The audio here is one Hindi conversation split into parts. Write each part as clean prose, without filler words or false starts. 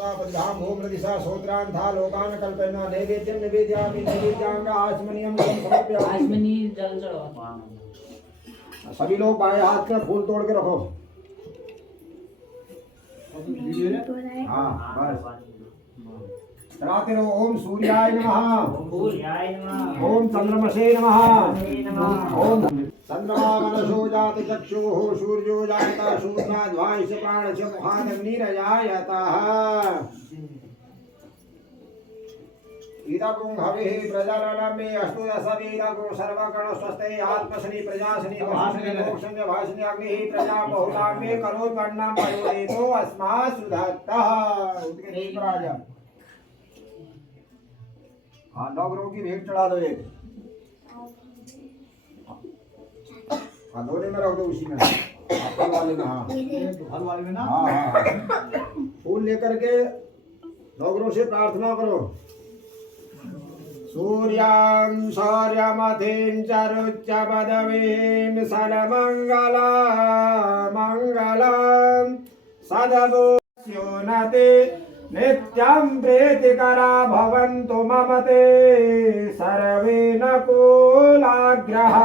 पद्धाम भूम रदिशा सोत्रांथा लोकान कल्पना नैवेद्यम निवेद्यामि नैवेद्यांग आचमनीयम समर्पयामि। आचमनी जल चढ़ाओ। सभी लोग बाएं हाथ में फूल तोड़ के रखो। हाँ बस चलाते रहो। ओम सूर्याय नमः, ओम चंद्रमसे नमः, ओम चंद्रमा मनसो जात चक्षुः सूर्यो जायता शूद्राद्वायस्य प्राणस्य मुखादग्निरजायतः। इदगुं हविः प्रजननमे अस्तु दशवीदगुं सर्वगण स्वस्ते आत्मशनि प्रजाशनि वशनि मोक्षनि भाषनि अग्निः प्रजा बहुलाम्ये करोत्पन्नं पयोदेतो अस्मात् सुधत्तः। उठके नीचे पर आ जा। हाँ 9 ग्रोह की भेंट चढ़ा दो एक। हाँ दोने में रख दो उसी में। फल वाले में। हाँ फल वाले में ना। हाँ हाँ फूल लेकर के 9 ग्रोह से प्रार्थना करो। सूर्यं शौर्यमथिं चरुच्च पदवीं सलमंगला मंगलम सदभूष्योनते नित्यं प्रीतिकरा भवन्तु मम ते सर्वे नकुलाग्रह।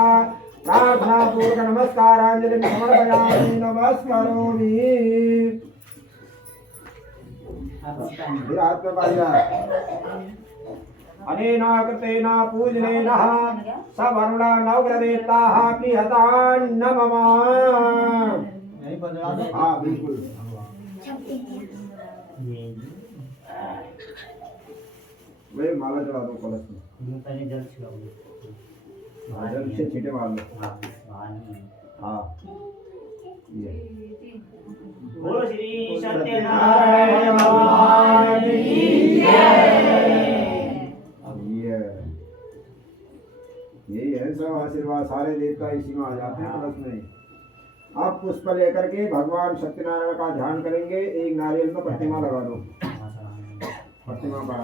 प्रार्थना पूर्वक नमस्कारांजलि समर्पयामि नमस्करोमि। फिर हाथ में पाया अनेना कृतेना पूजनेन सवरुणा नवग्रदेवताः प्रीहतान् नमः। हाँ बिल्कुल। वे माला चढ़ा दो कलश में। पहले जल छिड़को। हाँ जल से छींटे मार लो। हाँ ये बोलो श्री सत्यनारायण भगवान की जय। यही है सब आशीर्वाद। सारे देवता इसी में आ जाते हैं कलश में। आप पुष्प लेकर के भगवान सत्यनारायण का ध्यान करेंगे। एक नारियल में प्रतिमा लगा दो। प्रतिमा का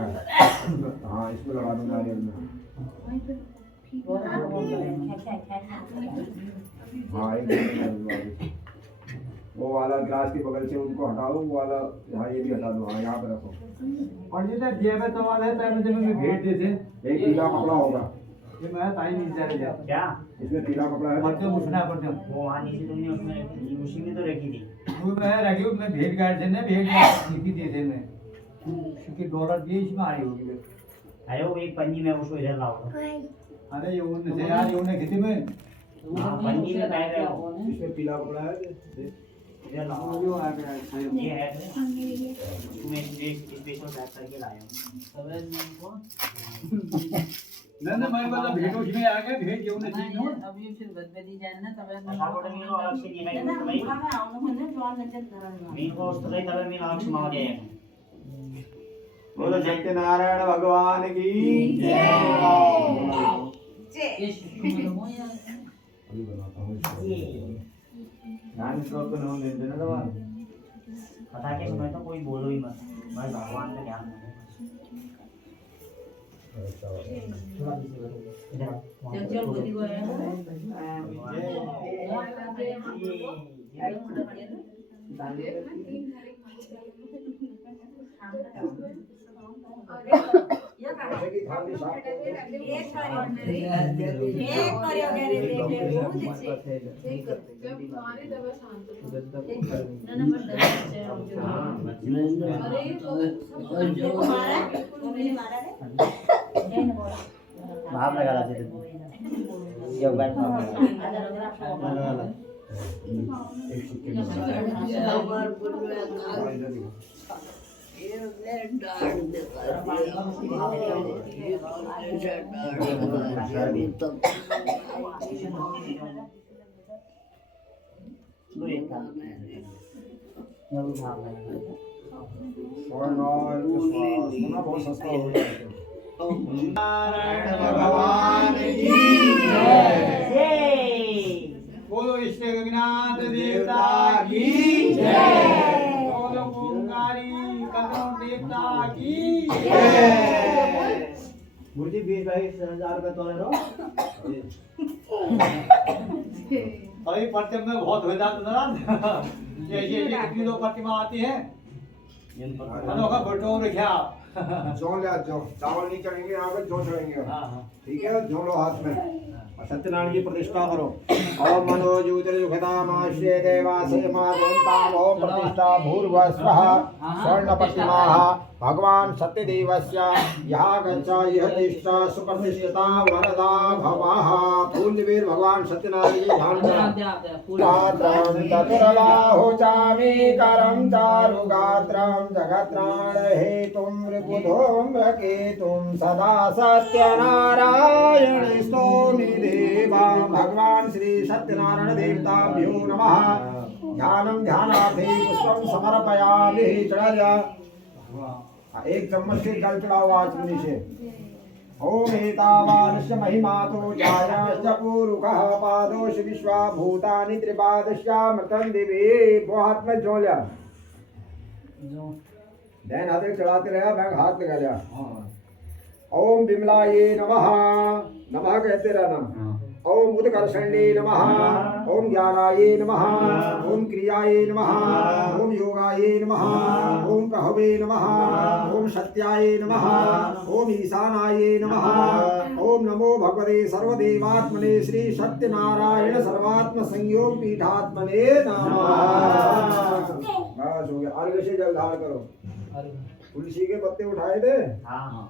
हाँ इसमें लगा दो नारियल में। हाँ एक वो वाला गिलास के बगल से उनको हटा दो। वो वाला हाँ ये भी हटा दो। हाँ यहाँ पे रखो। और जैसे जेब सवाल है तब मुझे में भेज देते। एक पीला कपड़ा होगा। ये मैं ताई नहीं चले जा। क्या इसमें पीला कपड़ा है। मत को पूछना पड़ता है। वो वहाँ नीचे तुमने उसमें रखी थी, उसी में तो रखी थी। वो मैं रखी हूँ। मैं भेज गार्ड से ना भेज लिखी दे दे मैं क्योंकि डॉलर भी इसमें आई होगी। अरे वो एक पन्नी में उसको इधर लाओ। अरे ये उनसे यार ये उन्हें कितने में पन्नी में बैग रखो। इसमें पीला कपड़ा है। इधर लाओ। जो आ गया ये है तुम्हें स्पेशल पैक करके लाया हूँ। ना मैं मतलब भेजो इसमें आ गया भेज जो उन्हें चीज हो। अभी फिर बदबदी जाए ना तब सापोर्ट में तो अलग से नहीं है ना भाई। मेन को उस तरह तब में अलग से मार दिया है। बोलो सत्यनारायण भगवान की जय। अभी बनाता हूँ ध्यान श्लोक को नाम दे देना दवा। पता के समय तो कोई बोलो ही मत। बस भगवान का ध्यान रखो। थोड़ा पीछे करो। इधर चल बोली वो है भाव लगा रहा थे ये उगाई बहुत सस्ता हो गया। नारायण भगवान की जय। बोलो इष्ट गंगनाथ देवता की जय। बोलो ओंकारी कदम देवता की जय। मुर्गी 20,000 का तो लो। अभी प्रतिमा में बहुत हो जाता ना। जैसे किलो प्रतिमा आती है हेलो का फोटो रखा जौ ले जौ, चावल नहीं चढ़ेंगे यहाँ पे, जौ चढ़ेंगे। हाँ हाँ ठीक है, जौ लो हाथ में और सत्यनारायण की प्रतिष्ठा करो। ओम मनोज्योतिर्युगतामाश्रय देवासे माधवन्ताम ओम प्रतिष्ठा भूर्भुवस्वः स्वर्ण प्रतिमाः भगवान सत्यदेवस्य यः गच्छ यः तिष्ठ सुप्रतिष्ठिता वरदा भवः। फूल निवेद भगवान सत्यनारायण की ध्यान करो। गात्रं चतुर्बाहु चामीकरं चारुगात्रं जगत्राण हेतुं रिपुधूम्रकेतुं सदा सत्यनारायण स्तोमि देवा। भगवान श्री सत्यनारायण देवताभ्यो नमः। ध्यानं ध्यानार्थे पुष्पं समर्पयामि। चढ़ा जा, एक चम्मच से जल चढ़ाओ आचमनी से। ओम एतावानस्य महिमातो जायाश्च पूरुकः पादोश विश्वा भूतानि त्रिपादश्यामृतं दिवे। वो हाथ में जो लिया, दैन हाथ चढ़ाते रहा, बैग हाथ लगा लिया। ओम विमलाये नमः, नमः कहते रहना। ओम उत्कर्षणे नमः, ओम ज्ञानाये नमः, ओम क्रियाये नमः, ओम योगाये नमः, ओम प्रभवे नमः, ओम सत्याये नमः, ओम ईशानाये नमः, ओम नमो भगवते सर्वदेवात्मने श्री सत्यनारायण सर्वात्म संयोग पीठात्मने नमः। बस हो गया। अर्घ्य से जल धारण करो। तुलसी के पत्ते उठाए थे? हाँ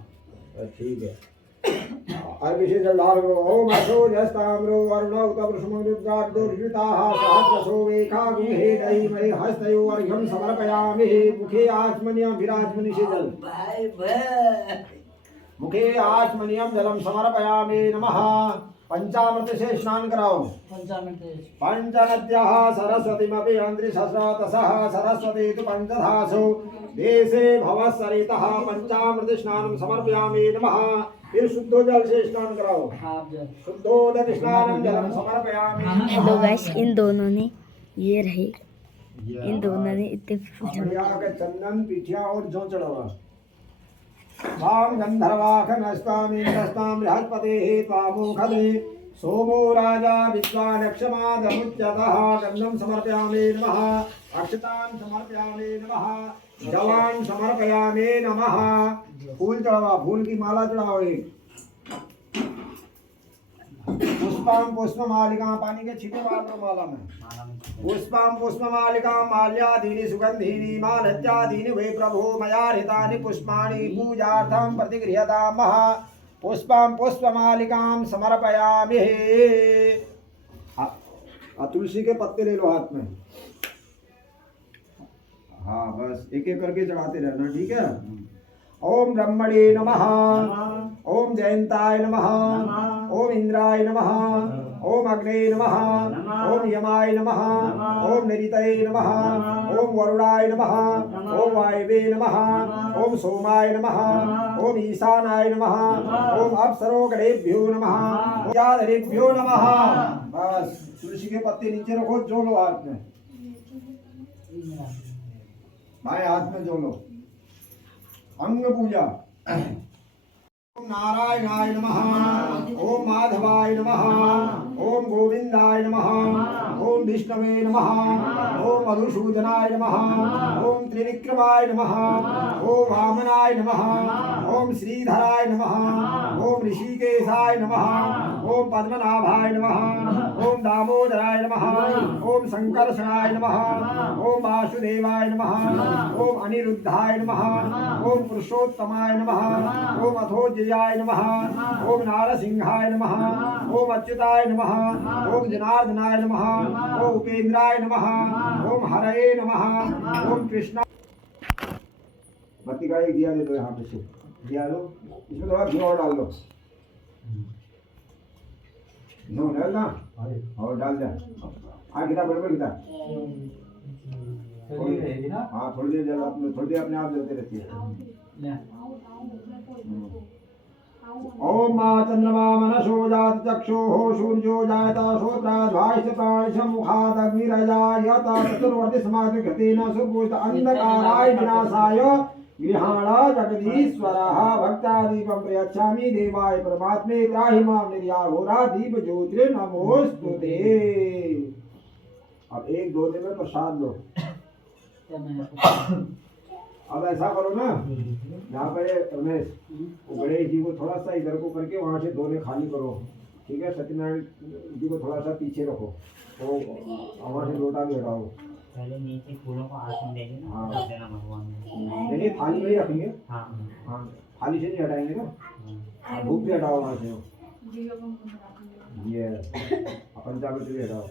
ठीक है। अर्घ्य से जल धारण करो। ओम अशो जस्ताम्रो वरुणौ तपृष्मरुद्राब्दोर्युताः सहस्रशो वेखा गुहे दहिमहे हस्तयो अर्घ्यं समर्पयामि। मुखे आचमनीयं विराजमनि से जल, मुखे आचमनीयं जलम समर्पयामि। नमः। पंचामृत से स्नान कराओ। पंचनद्यः सरस्वतीमपि अन्त्रिसहस्रतसः सरस्वती तु पंचधासु देशे भवसरितः पंचामृत स्नानं समर्पयामि। नमः। फिर शुद्धो जल से स्नान कराओ। शुद्धोदक स्नानं जलम समर्पयामि। हेलो गाइस, इन दोनों ने ये रहे, इन दोनों ने इतने बढ़िया के चंदन पीठिया और जौ चढ़ावा। वाम गंधर्वाखनस्तामिन्द्रस्तां बृहस्पतेः त्वामोखदे सोमो राजा विद्वानक्षमादमुच्यतः। गन्धं समर्पयामि। नमः। अक्षतां समर्पयामि। नमः। जलान् समर्पयामि। नमः। फूल चढ़ावा, फूल की माला चढ़ाओ एक। पुष्पम पुष्पमालिका, पानी के छींटे मार दो माला में। पुष्पम पुष्पमालिका माल्यादीनि सुगंधीनि मालत्यादीनि वे प्रभो मया हृतानि पुष्पाणि पूजार्थं प्रतिगृह्यतामः। पुष्पम पुष्पमालिकां समर्पयामि। तुलसी के पत्ते ले लो हाथ में। हाँ बस एक एक करके चढ़ाते रहना, ठीक है। ओम ब्रह्मणे नमः, ओम जयंताय नमः, ओम इंद्राय नमः, ओम अग्ने नमः, ओम यमाय नमः, ओम निरितये नमः, ओम वरुणाय नमः, ओम वायवे नमः, ओम सोमाय नमः, ओम ईशानाय नमः, ओम अप्सरो गणेभ्यो नमः, यादरेभ्यो नमः। बस तुलसी के पत्ते नीचे रखो, जो लो हाथ में, बाएं हाथ में जो लो। अंग पूजा। ओम नारायणाय नमः, ओम माधवाय नमः, ओम गोविंदाय नमः, ओम विष्णवे नमः, ओम मधुसूदनाय नमः, ओम त्रिविक्रमाय नमः, ओम वामनाय नमः, ओम श्रीधराय नमः, ओम ऋषिकेशाय नमः, ओम पद्मनाभाय नमः, ओम दामोदराय नमः, ओम संकर्षणाय नमः, ओम वासुदेवाय नमः, ओम अनिरुद्धाय नमः, ओम पुरुषोत्तमाय नमः, ओम अथोजयाय नमः, ओम नारसिंहाय नमः, ओम अच्युताय नमः, ओम जनार्दनाय नमः, ओम उपेंद्राय नमः, ओम हरये नमः, ओम कृष्णा। बत्ती का एक दिया दे दो, यहाँ पे से दिया लो, इसमें थोड़ा घी और डाल लो। नो डाल ना, और डाल दे। हाँ कितना बड़े बड़े कितना, हाँ थोड़ी देर जल थोड़ी देर अपने आप जलते रहती है। ओम मा चंद्रमा मनसो जात चक्षुः सूर्यो जायता श्रोत्राद्वायश्च मुखादग्निरजायत चतुर्वर्ति समाधि घृतेन सुपूत अंधकाराय विनाशाय गृहाण जगदीश्वरः भक्त्यादीपं प्रयच्छामि देवाय परमात्मे त्राहि मां निर्याघोरा दीप ज्योतिरे नमोस्तुते। अब एक दो में प्रसाद लो। अब ऐसा करो ना, यहाँ पे रमेश वो गणेश जी को थोड़ा सा इधर को करके वहाँ से दोने खाली करो, ठीक है। सत्यनारायण जी को थोड़ा सा पीछे रखो, तो वहाँ से लोटा भी हटाओ। पहले नीचे फूलों को आसन देंगे ना, हाँ। तब देना भगवान में। नहीं थाली में ही रखेंगे। हाँ हाँ थाली से नहीं हटाएंगे ना, धूप भी हटाओ वहाँ से। ये पंचामृत भी हटाओ,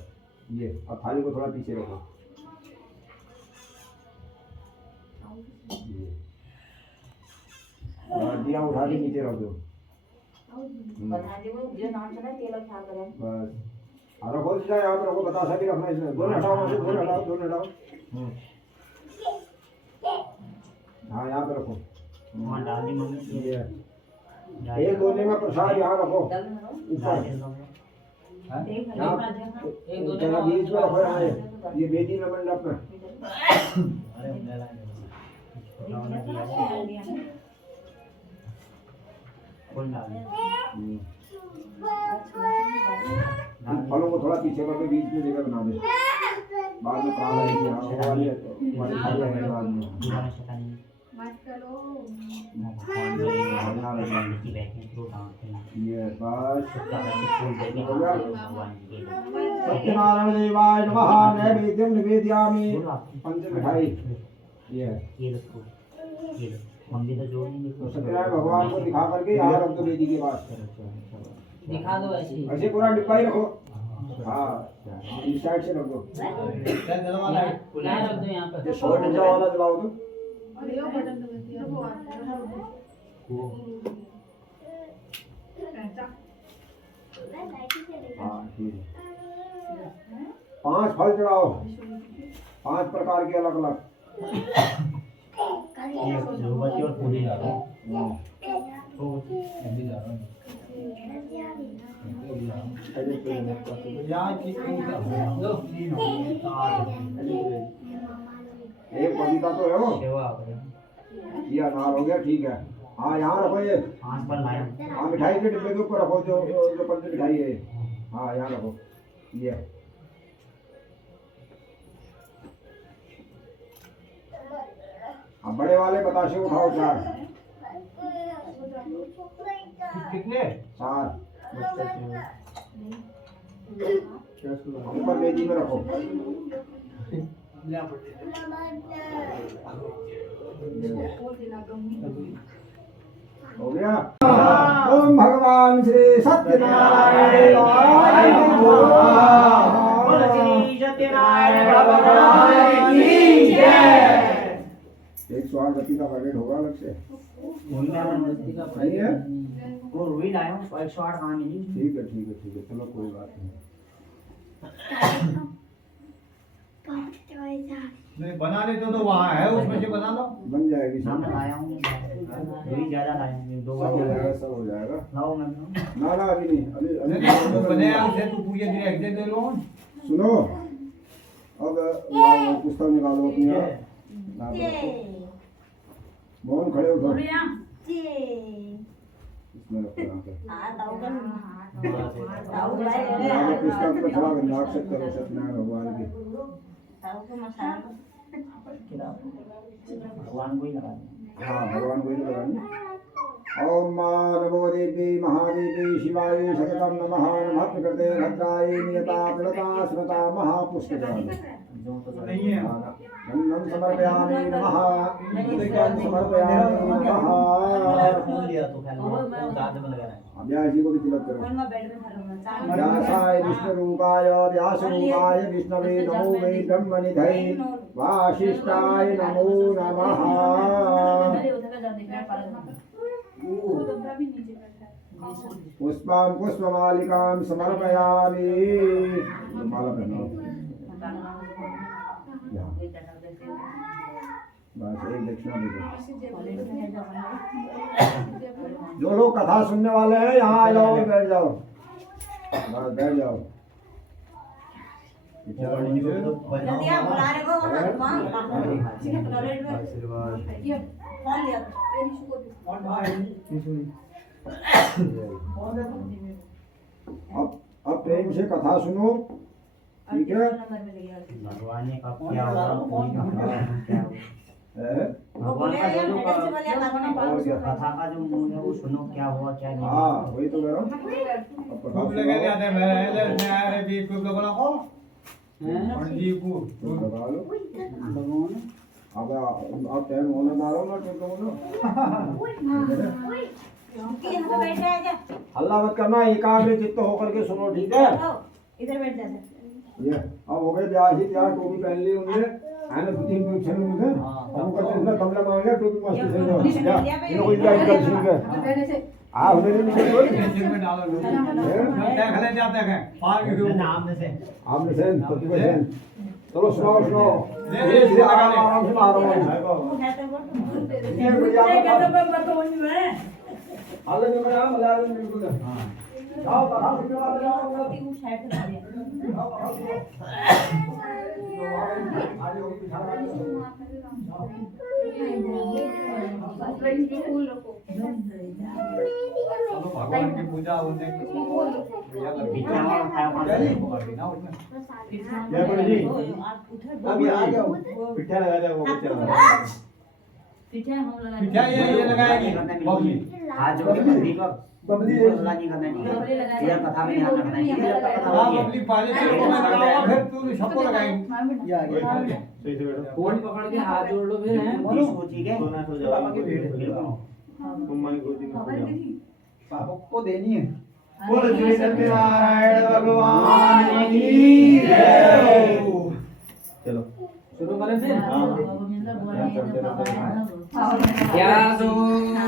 ये अब थाली को थोड़ा पीछे रखो। ये और दिया उठा के नीचे रख दो। बस और रखो सीधा यहाँ पे रखो, बतासा भी रखना इसमें। दोनों हटाओ वहाँ से, दोनों हटाओ, दोनों हटाओ। हाँ यहाँ पे रखो। वहाँ डाल दी मम्मी। ये एक दोने में प्रसाद यहाँ रखो डाल ऊपर, दे मम्मी। यहाँ जरा बीच में रखो। यहाँ ये बेदी में मंडप में। अरे उन्हें उन्होंने दिया फूल डाल दे। फलों को थोड़ा पीछे करके बीच में जगह बना दे, बाद में काम आएगी। हाँ वो वाली खाली आएगी बाद में। पूरा में शैतानी यहाँ रखेंगे। ये बस सत्यनारायण देवाय नमः। नैवेद्यं निवेदयामि। पंच मिठाई ये मम्मी तो जो नहीं तो सत्यनारायण भगवान को दिखा करके यहाँ रख दो बेदी के पास। दिखा दो ऐसे ही। ऐसे पूरा डिब्बा ही रखो। हाँ इस साइड से रख दो। यहाँ रख दो यहाँ ये पर। शॉर्ट नीचा वाला जलाओ तो। हाँ ठीक है। 5 फल चढ़ाओ, 5 प्रकार के अलग अलग। धूपबत्ती और पूरी डालो। एक पपीता तो है वो, सेवा करें। ये अनार हो गया, ठीक है। हाँ यहाँ रखो ये। 5 फल लाया। हाँ मिठाई के डिब्बे के ऊपर रखो, जो पंच मिठाई है। हाँ यहाँ रखो ये। अब बड़े वाले बताशे उठाओ 4। कितने? 4 ऊपर बेदी में रखो। हो गया। ओम भगवान श्री सत्यनारायण देवाय नमः। सत्यनारायण भगवान की जय। 108 गति का पैकेट होगा अलग से, नहीं है? वो रुई लाया हूँ 108 कहाँ मिली। ठीक है ठीक है ठीक है, चलो कोई बात नहीं। नहीं बना लेते हो तो वहाँ है, उसमें से बना लो। बन जाएगी नाम सब। लाया हूँ रुई ज़्यादा लाया हूँ 2 सब हो जाएगा, सब हो जाएगा। लाओ मैं ना ना अभी नहीं, अभी तो बने हैं उसे तो पूरी direct दे लो। सुनो, अब लाओ पुस्तक निकालो अपनी। हाँ, मोहन खड़े उठो, इसमें रखो यहाँ पे। यहाँ पे पुस्तक पे थोड़ा गंधाक्षर करो सत्यनारायण भगवान की। भगवान को ही लगा दें। हाँ भगवान को ही लगाएंगे। ओम नमो देवी महादेवी शिवाय सततम नमः। नमः प्रकृते भद्राय नियता प्रणता स्मृता महापुष्पजाय। नहीं है। नमः समर्पयामि नमः। समर्पयामि नमः। फूल दिया तो पहले वो दांत में लगा रहा है। व्यास जी को भी तिलक करो। व्यासाय विष्णु रूपाय व्यास रूपाय विष्णवे नमो वै ब्रह्मनिधये वासिष्ठाय नमो नमः। पुष्पां पुष्पमालिकां समर्पयामि। माला पहनाओ। यहाँ। बस एक दक्षिणा दे दो। जो लोग कथा सुनने वाले हैं यहाँ आ जाओ, बैठ जाओ, बस बैठ जाओ। अब प्रेम से कथा सुनो, ठीक है। भगवान ने कब क्या होगा क्या होगा। भगवान का जो जो और क्या कथा का जो मूल है वो सुनो, क्या हुआ क्या नहीं। हाँ वही तो कह रहा हूँ। अब खूब लगे जाते हैं मैं ले आ रहे भी खूब लोगों को और जी को लगा लो। अब आप टाइम होने डालो ना ठीक है। हल्ला मत करना, एकाग्र चित्त होकर के सुनो, ठीक है। इधर बैठ जा। ये अब हो गए ब्याह ही तैयार, टोपी पहन ली उन्होंने, है ना, 2-3 पीछे में मुझे हम करते हैं ना, तबला मांग लिया, टोपी मस्त से दो क्या इन लोग इनका इनका छीन के आ होने नहीं निकल कोई टेंशन में डालो लोग देख ले जाते हैं पार के ऊपर नाम में से आपने सेन प्रतिभा सेन। चलो सुनाओ सुनाओ, ले ले आराम से मारो ये बढ़िया हाल नहीं बना मलाल बिल्कुल। जाओ कथा सुनने वाले जाओ आज होगी भगवान की पूजा होने विद्या वाला खाया पाना चलिए है। कर देना उसमें जय गुरु जी अभी आ जाओ, पिठा लगा जाओ वो बच्चा क्या ये लगाएगी बबली हाथ जोड़ के बंदी को बबली बोला नहीं करना चाहिए, इधर कथा में ध्यान रखना चाहिए, इधर कथा हां होती है। बबली पहले से को मैं लगाऊंगा फिर तू सबको लगाएंगे या सही से बैठो। फोन पकड़ के हाथ जोड़ लो फिर हैं। इसको ठीक है सोना सो जाओ, पापा की भेंट है, बिल्कुल। मम्मा की गोदी में सो जाओ। पापा को देनी है बोल श्री सत्यनारायण भगवान की जय। चलो शुरू करें फिर। हाँ व्यासो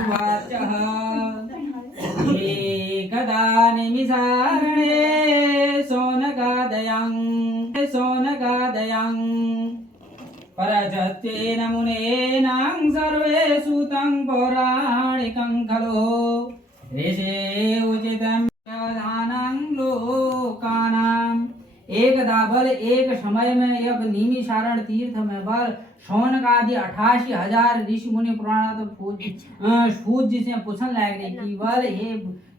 वाचः एकदा निमिषारणे सोनकादयं परजत्वेन मुनेनां सर्वेषु तं पौराणिकं खलु ऋषे उचितं दानं लोकानां। एकदा बल एक समय में एक निमिषारण तीर्थ में बल शौनक आदि 88,000 ऋषि मुनि पुराण पूज्य से पूछन लग रही कि बल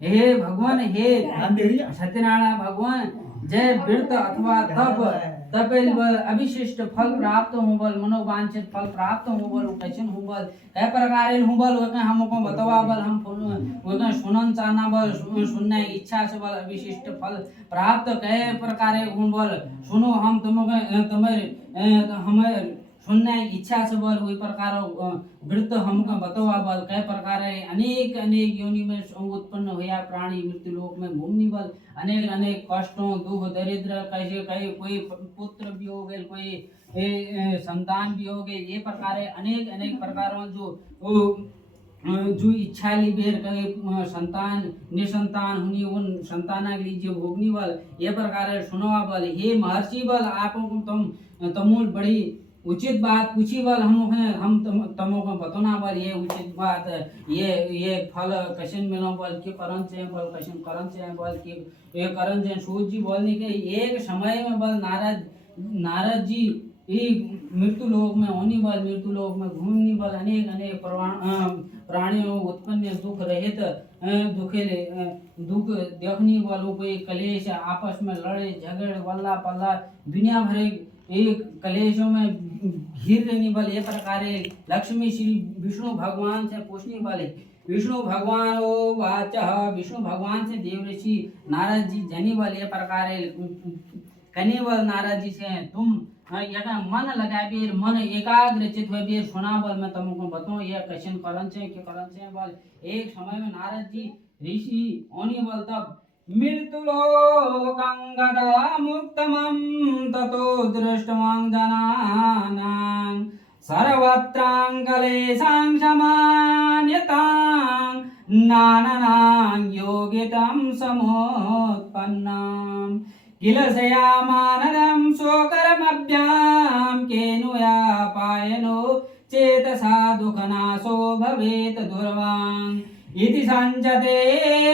हे भगवान, हे सत्यनारायण भगवान, जय व्रत अथवा तपेल बल अविशिष्ट फल प्राप्त हो बल, मनोवांछित फल प्राप्त हो बल, कैसन हो बल, कै प्रकार हो बल, वो हमको बतवा बल, हम वो सुनन चाहना बल, सुनने की इच्छा से बल अविशिष्ट फल प्राप्त कै प्रकार हो बल, सुनो हम हमें सुनने की इच्छा से बल, वही प्रकार वृत्त हमको बतवा बल, कै प्रकार अनेक अनेक योनि में उत्पन्न हुआ प्राणी मृत्यु लोक में घूमनी बल, अनेक अनेक कष्टों दुख दरिद्र कैसे कहीं कोई पुत्र भी हो गए, कोई संतान भी हो गए, ये प्रकार अनेक अनेक प्रकारों जो इच्छा ली बेर कहे संतान निसंतान हुनी उन संताना के लिए भोगनी बल, ये प्रकार सुनवा बल, हे महर्षि बल, आपको तमूल बड़ी उचित बात पूछी बल, हम तमो को बतौना बल, ये उचित बात, ये फल कैसन मिलो बल, के करण से बल, कैसन करण से बल, के ये करण से सूर्य जी बोलने के एक समय में बल नारद जी मृत्यु लोक में होनी बल, मृत्यु लोक में घूमनी बल, अनेक अनेक प्राणियों उत्पन्न दुख रहित दुख देखनी बल, कोई कलेश आपस में लड़े झगड़े वल्ला पल्ला दुनिया भरे एक कलेशों में घिर रहनी बल, ये प्रकार लक्ष्मी श्री विष्णु भगवान से पूछनी बल, विष्णु भगवान ओ वाचः, विष्णु भगवान से देवऋषि नारद जी जनी बल, ये प्रकार कनी बल नारद जी से तुम यहाँ मन लगा बेर, मन एकाग्र चित हुए बेर सुना बल, मैं तुमको बताऊं ये कैसन करण से के करण से बल। एक समय में नारद जी ऋषि होनी बल, तब मृत्युलोकं गदा मुक्तमं ततो दृष्टवान् जनानां सर्वत्रां कलेशां समान्यतां नानानां योगितं समुत्पन्नां किल सयामानदं स्वकर्मभ्यां केनुयापायनो चेतसा दुःखनाशो भवेत् दुर्वान् इति संचते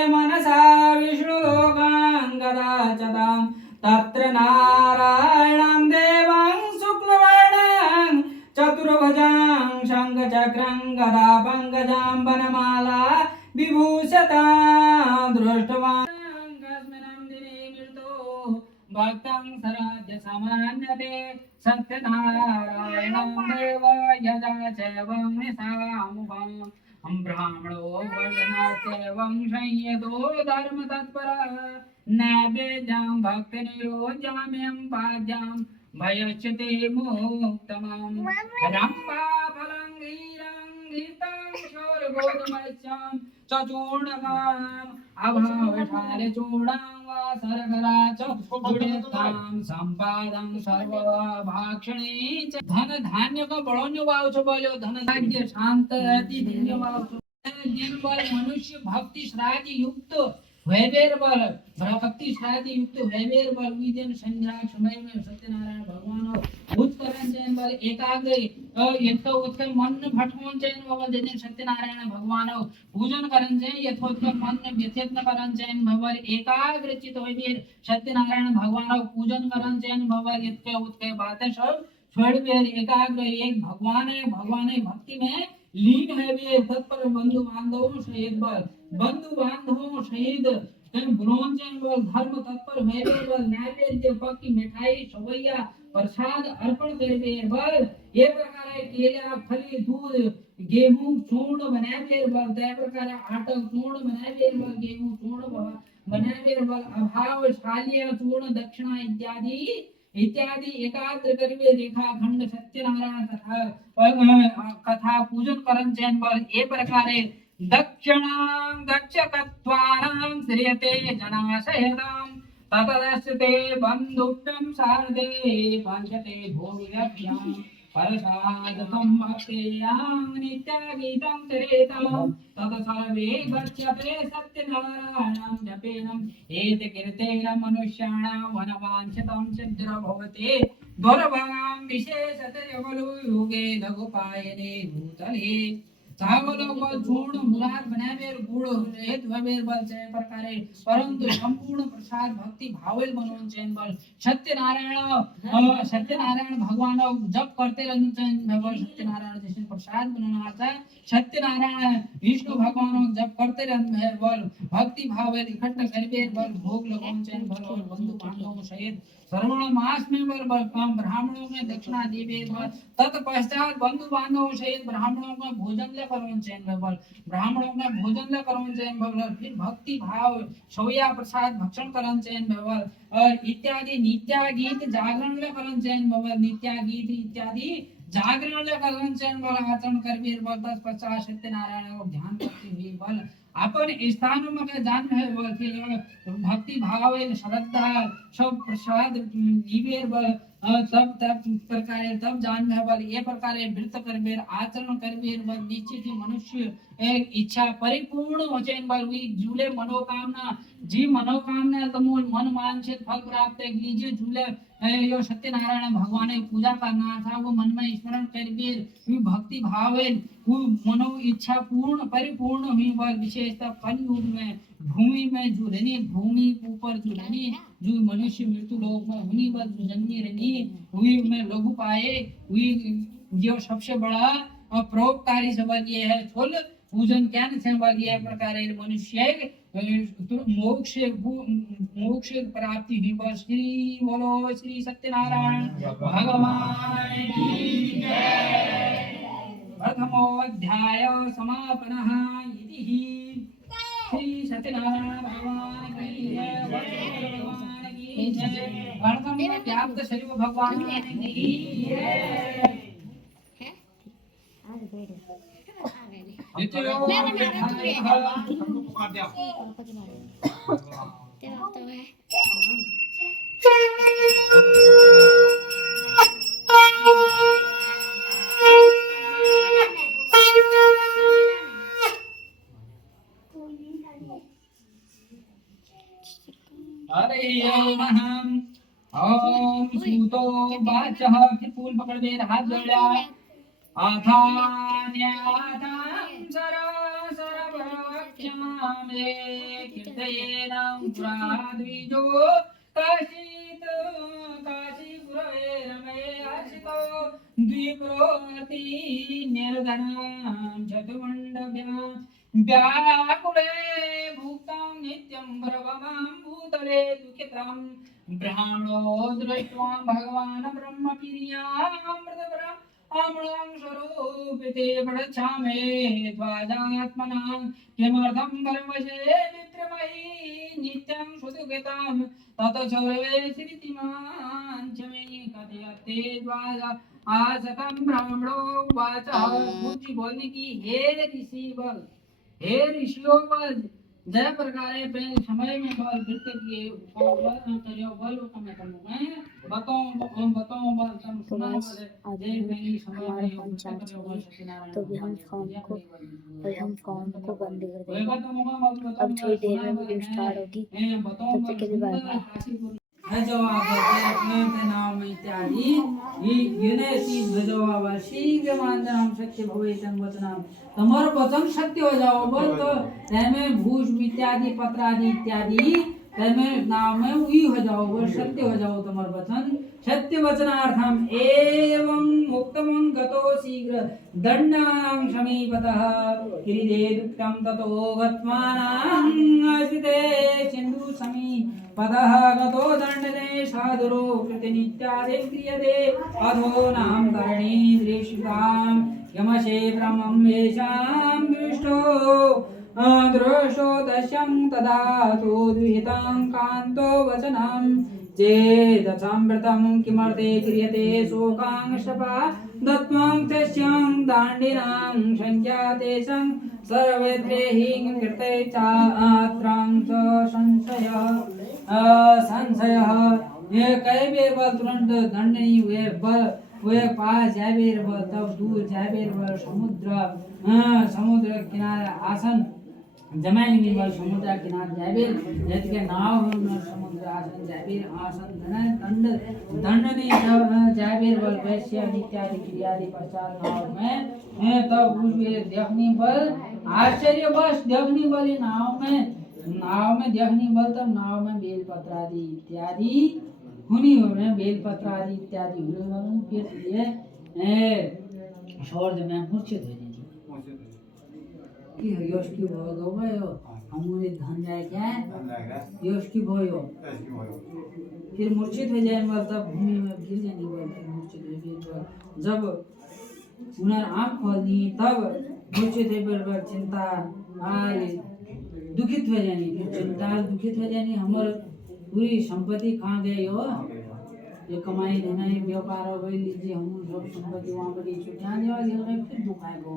मनसा विष्णुलोकां गदाचतां तत्र नारायणं देवं शुक्लवर्णं चतुर्भुजां शङ्खचक्रं गदा पङ्कजां वनमाला विभूषतां दृष्ट्वा कस्मिन् दिने मृतो भक्तं सराध्य समान्यते सत्यनारायणं देव यजा चैवं निशामुखम् ब्राह्मणो वर्धनात्येवं संयतो धर्मतत्परः नैवेद्यं भक्तिनिरोध्याम्यं पाद्यं भयश्चिते मुक्तमं रम्भाफलं गीतं शौर्यगोधमस्यां चूर्णकाम् अभावशालचूडां वा सरकरा च गुणतां संपादं सर्वभाक्षणे च धन धान्य का बड़ोन्य वाव छ बोलो धन धान्य शांत अति धन्य वाव छ जिन पर मनुष्य भक्ति श्राद्ध युक्त वैवेर बल भक्ति श्राद्ध युक्त वैवेर बल विदिन संध्या समय में सत्यनारायण भगवान उत्करण जैन बल एकाग्र यथोत्कल मन भटकोन जैन बल दिन सत्यनारायण भगवान पूजन करन जैन यथोत्कल मन व्यथित न करन जैन भवर एकाग्र चित वैवेर सत्यनारायण भगवान पूजन करन जैन भवर यथके उत्के बातें सब छोड़ बेर एकाग्र एक भगवान है भक्ति में लीन है वे तत्पर बंधु बांधवों सहित बल बंधु बांधवों सहित ब्रोंजन बल धर्म तत्पर है वे बल नैवेद्य पक्की मिठाई सवैया प्रसाद अर्पण करवे बल ये प्रकार केला फली दूध गेहूं चूर्ण बनावे बल ते प्रकार आटा चूर्ण बनावे बल गेहूं चूर्ण बनावे बल अभाव शालिया चूर्ण दक्षिणा इत्यादि एकाग्र करवे रेखाखंड सत्यनारायण कथा पूजन करन जैन बल ए प्रकारे दक्षिणां दक्षकत्वानां श्रियते जनाशयतां ततदस्ते बन्धुभ्यं सार्धे पंचते भूमिरभ्यां परसादतं भक्त्यां नित्यगीतं चरेतां तत सर्वे गच्छते सत्यनारायणं जपेनं एत कीर्तेन मनुष्याणां वनवाञ्छितं सिद्धिर् भवति दुर्भगां विशेषतया खलु युगे लघुपायने भूतले चावल बल चूर्ण मुराद बनावेर गुड़ सहित वबेर बल जय प्रकारे परंतु संपूर्ण प्रसाद भक्ति भावेल बनोन चैन बल सत्यनारायण भगवान जप करते रहन चैन भगवान सत्यनारायण जैसे प्रसाद बनाना आता सत्यनारायण विष्णु भगवान जप करते रहन बल भक्ति भावेल इकट्ठा करबेर बल भोग लगोन चैन बल और बंधु बांधवों सहित श्रवण मास में बल ब्राह्मणों में दक्षिणा देवे बल तत्पश्चात बंधु बांधवों सहित ब्राह्मणों में भोजन ले करोन चैन बल ब्राह्मणों में भोजन ले करोन चैन बल फिर भक्ति भाव सोया प्रसाद भक्षण करन चैन बल और इत्यादि नित्या गीत जागरण ले करन चैन बल नित्या गीत इत्यादि जागरण ले करन चैन बल आचरण करबीर बल तत्पश्चात सत्यनारायण को ध्यान करते हुए बल अपन स्थानों में जान है बल भक्ति भाव श्रद्धा सब प्रसाद जीवेर बल सब प्रकार तब जान में बल ये प्रकार व्रत करबेर आचरण करबेर बल निश्चित ही मनुष्य एक इच्छा परिपूर्ण हो जाए बल हुई झूले मनोकामना जी मनोकामना तमोल मन वांछित फल प्राप्त लीजिए झूले यो सत्यनारायण भगवान की पूजा करना था वो मन में स्मरण करबेर भक्ति भावेन वो मनो इच्छा पूर्ण परिपूर्ण हुई बल विशेषतः कलयुग में भूमि में जो रहनी भूमि ऊपर जो रहनी जो मनुष्य मृत्यु लोक में हुई बल जो जन्मी रहनी हुई में लघु पाए हुई जो सबसे बड़ा परोपकारी सबल ये है फल पूजन ज्ञान से बल ये प्रकार मनुष्य मोक्ष प्राप्ति हुई बल श्री बोलो श्री सत्यनारायण भगवान की जय। प्रथमोऽध्याय समापनः इति श्री सत्यनारायण भगवान की जय भगवान की जय वर्तम व्याप्त शरीर भगवान की जय। हरे ओम सूतो वाचः फिर फूल पकड़ दे हाथ जोड़ा आधान्यादां सरसरवक्षामे कीर्तयेनं पुराद्विजो काशीपुरे रमे हर्षितो द्विप्रोति निर्धनां चतुमण्डभ्यां व्याकुले भुक्तं नित्यं भ्रवमां भूतले दुःखितं ब्राह्मणो दृष्ट्वा भगवान् ब्रह्मप्रियामृतब्रह्मणं स्वरूपिते पृच्छामि त्वादात्मना किमर्थं परमशे विप्रमयि नित्यं सुदुःखितं तत चौरवे श्रीतिमान् च मे कथयते द्वारा आसतं ब्राह्मणो वाच मुझे बोलने की हे ऋषि बल हे ऋषियों बल जय प्रकारे पहले समय में बल वृत्ति किए बल करियो बल मैं करूंगा बताऊं बल तुम सुना बल जय पहले समय हमारा में फोन चार्ज करियो बल नहीं, सत्यनारायण तो भी हम फोन को बंद कर देंगे। होएगा तो मुका बल बताओ अब थोड़ी देर में वीडियो स्टार्ट होगी, बताओ तब तक के लिए बाय बाय। नाम इत्यादि शीघ्रमांतरम सत्य भवेतम वचनम तमर वचन सत्य हो जाओ बोल तो तमे भूष इत्यादि पत्र आदि इत्यादि तमे नाम में उई हो जाओ बोल सत्य हो जाओ तमर वचन सत्य वचनार्थम एवं मुक्तमं गतो शीघ्र दंडां समीपतः किरीदे दुक्तम ततो गत्वानां आश्रिते सिंधु समीपतः गतो दंडने साधुरो कृतनित्यादे क्रियते अधो नाम करणी दृष्टां यमशे ब्रह्मं येषां दृष्टो दश्यं तदा तु दुहितां कान्तो वचनं चेदसंवृतं किमर्थे क्रियते शोकांशपा दत्त्वां तस्यां दाण्डिनां संज्ञातेषां सर्वत्रे हि कृते चात्रां च संशयः ये कई बे बल तुरंत दंडनी हुए बल वे पास जाबेर बल तब दूर जाबेर बल समुद्र किनारे आसन जमाएंगे बल समुद्र किनारे जाबेर जैसे के नाव में समुद्र आसन जाबेर आसन दंड दंडनी जाबेर बल वैश्य इत्यादि क्रियादि पश्चात नाव में तब उसमें देखनी बल आश्चर्य बस देखनी बल नाव में देखनी बल तब नाव में बेलपत्र आदि इत्यादि हुनी हो रहे बेलपत्र आदि इत्यादि होने वालों फिर ये स्वर्ग में मूर्छित हो जाएंगे कि यश की भोग हो गए हो हमारे धन जाए क्या यश की भोग हो फिर मूर्छित हो जाए तब भूमि में गिर जाएंगे मूर्छित हो गए जब उन्हें आँख खोलनी तब मूर्छित हो चिंता दुखित हो जानी फिर चिंता दुखित हो जानी हमारे पूरी संपत्ति कहाँ गई हो ये कमाई धमाई व्यापार हो गई लीजिए हम सब संपत्ति वहाँ पर छुट्टियाँ देवा फिर दुख आएगा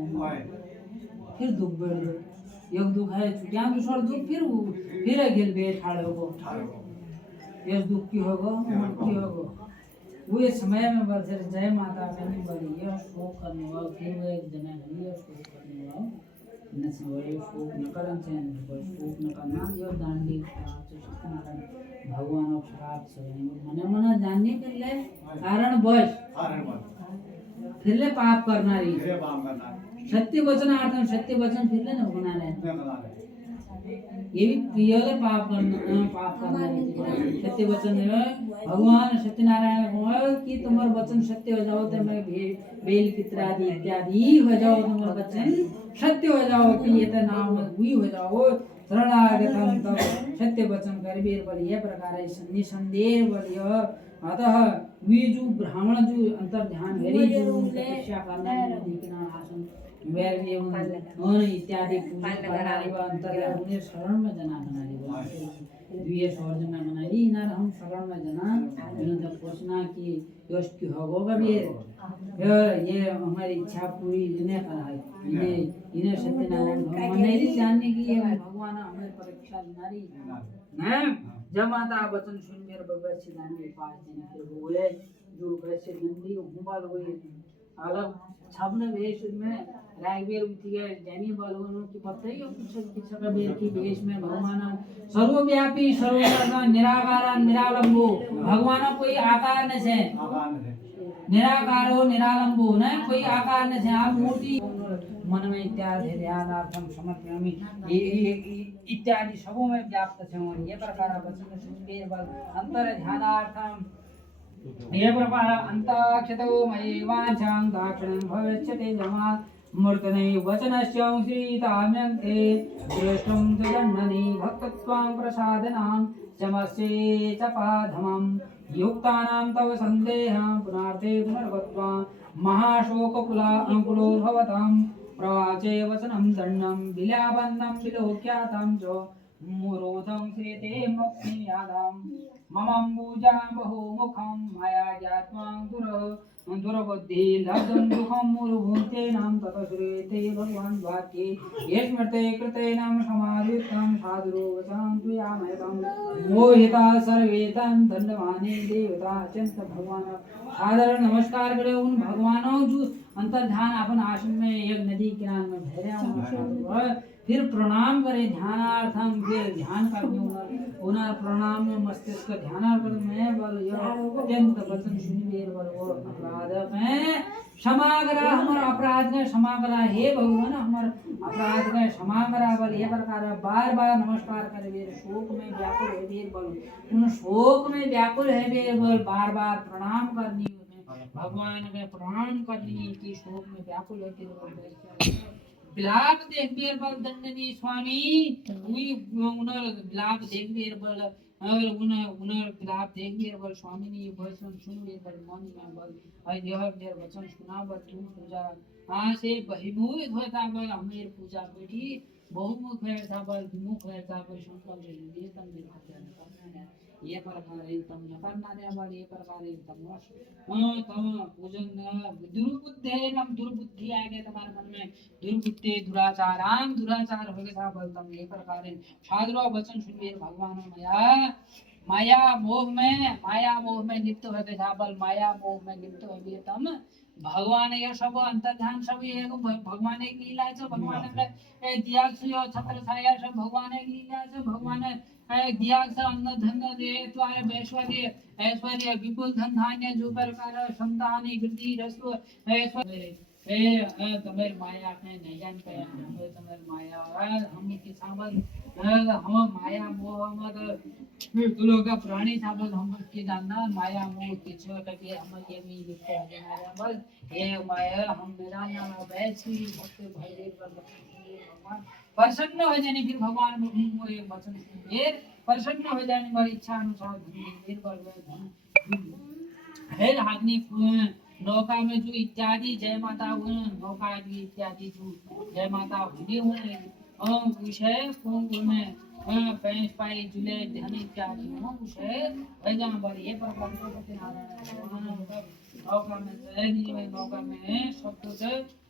फिर दुख बढ़ गए एक दुख है छुट्टियाँ दूसरा दुख फिर अगेल बेट ठाड़े होगो ये दुख की होगो मुक्ति होगो वो ये समय में बस जय माता करनी बड़ी ये शोक करने वाला फिर वो एक जना है शोक करने वाला नसवरे शोक न करन से शोक न करना ये दांडी भगवान और श्राप से मने मना जानने के लिए कारण बस फिर ले पाप करना रही सत्य वचनार्थम सत्य वचन फिर ले न बना रहे ये भी प्रिय पाप करना सत्य वचन भगवान सत्यनारायण कि तुम्हारा वचन सत्य हो जाओ तो मैं बेल पित्रादि इत्यादि हो जाओ तुम्हारा वचन सत्य हो जाओ कि ये तो नाम हुई हो जाओ शरणागतम तब सत्य वचन कर बेर बलिए प्रकार निसंदेह बलिए अतः वे जो ब्राह्मण जो अंतर ध्यान हरि जो तपस्या करना देखना आसन वैर इत्यादि पूजा करना अंतर उन्हें शरण में जना बना द्विय स्वर्ग में बनाई इनार हम शरण में जना इन्होंने पूछना कि यश की होगा भी ये हमारी इच्छा पूरी इन्हें करा है इन्हें सत्यनारायण भगवान नहीं जानने की ये भगवान हमें परीक्षा नारी ना जब माता वचन सुन मेरे भगवत सिद्धांत के पास दिन फिर हुए जो वैसे नंदी हुमाल हुए अलग छबने वेश में रागवीर उठी गए जैनी बलवनों की पता ही कुछ बेर की वेश में भगवान सर्वव्यापी सर्वव्यापी निराकार निरालंबो भगवान कोई आकार न है निराकार हो निरालंबो न कोई आकार न है आप मूर्ति मन में इत्यादि ध्यानार्थम समर्पयामि इत्यादि सबों में व्याप्त थे ये प्रकार वचन सुनके बल अंतर ध्यानार्थम ये प्रकार अंताक्षतो मयि वाचां दाक्षिणं भविष्यति जमा मूर्तने वचनस्यं श्रीताम्यन्ते ज्येष्ठं च जन्मनि भक्तत्वां प्रसादनां चमस्ये च पाधमं युक्तानां तव सन्देहं पुनार्थे पुनर्गत्वा महाशोककुलो भवतां प्रवाचे वचनं दण्डं विलापन्नं विलोक्यातं च मुरोधं श्रेते मुक्तियादां ममम्बुजां बहुमुखं मया जात्वां दुर्बुद्धि लब्धं दुःखं मुरुभूतेनां ततः श्रूयते भगवान् वाक्ये ये स्मृते कृतेनां समाधितं साधुरोवचां त्वयामयतं मोहिता सर्वे तं दण्डवाने देवता अत्यंत भगवान साधारण नमस्कार करे उन भगवानों जो अंतर ध्यान अपन आश्रम में एक नदी किनारे में ठहरे हैं फिर प्रणाम करे ध्यानार्थम फिर ध्यान करने उन्हें प्रणाम में मस्तिष्क ध्यानार्थ में बल यह अत्यंत वचन सुनिए बल वो अपराध में क्षमा करा हमारा अपराध में क्षमा करा हे भगवान हमारा अपराध में क्षमा करा बल ये प्रकार बार बार नमस्कार करे वीर शोक में व्याकुल है वीर बल उन शोक में व्याकुल है वीर बल बार बार प्रणाम करनी भगवान में प्रणाम करनी की शोक में व्याकुल है वीर बल बिलाप देख बेर बल दंडनी स्वामी उई उनर बिलाप देख बेर बल और उनर बिलाप देख बेर बल स्वामी ने वचन सुन बेर बल मन में बल और यह बेर वचन सुना बल तुम पूजा आ से बहिमुख होता बल हमेर पूजा बेटी बहुमुख है था बल विमुख है था बल संकल्प ले तम निर्भर ये प्रकार तम न करना रे बल ये प्रकार तम तम पूजन दुर्बुद्धेनम दुर्बुद्धि आ गया तुम्हारे मन में दुर्बुद्धि दुराचाराम दुराचार हो गया बल तम ये प्रकार साधुरो वचन सुनिए भगवान माया मोह में लिप्त हो गया बल माया मोह में लिप्त हो गए तम भगवान ये सब अंतर्ध्यान सब ये भगवान की लीला है भगवान के दिया से छत्र छाया सब भगवान की लीला है भगवान दिया से अन्न धन दे द्वारा ऐश्वर्य ऐश्वर्य विपुल धन धान्य जो प्रकार संतान वृद्धि रस्व ऐश्वर्य तुम्हारी माया अपने नहीं जान पाया तुम्हारी माया हम के सामन हम माया मोह मत तू लोग का प्राणी साबल हम के जानना माया मोह के छो करके हम ये भी लिखते हैं माया बल ये माया हम मेरा नाम वैसी भक्त भले भगवान प्रसन्न हो जाने फिर भगवान मुझ ये वचन सुनिए प्रसन्न हो जाने मेरी इच्छा अनुसार धन बल है आदमी नौका में जो इत्यादि जय माता नौका इत्यादि जो जय माता हुए हुए विषय में पैंस पाई जुले धन इत्यादि विषय वैजाम बर ये प्रकार नौका में सब कुछ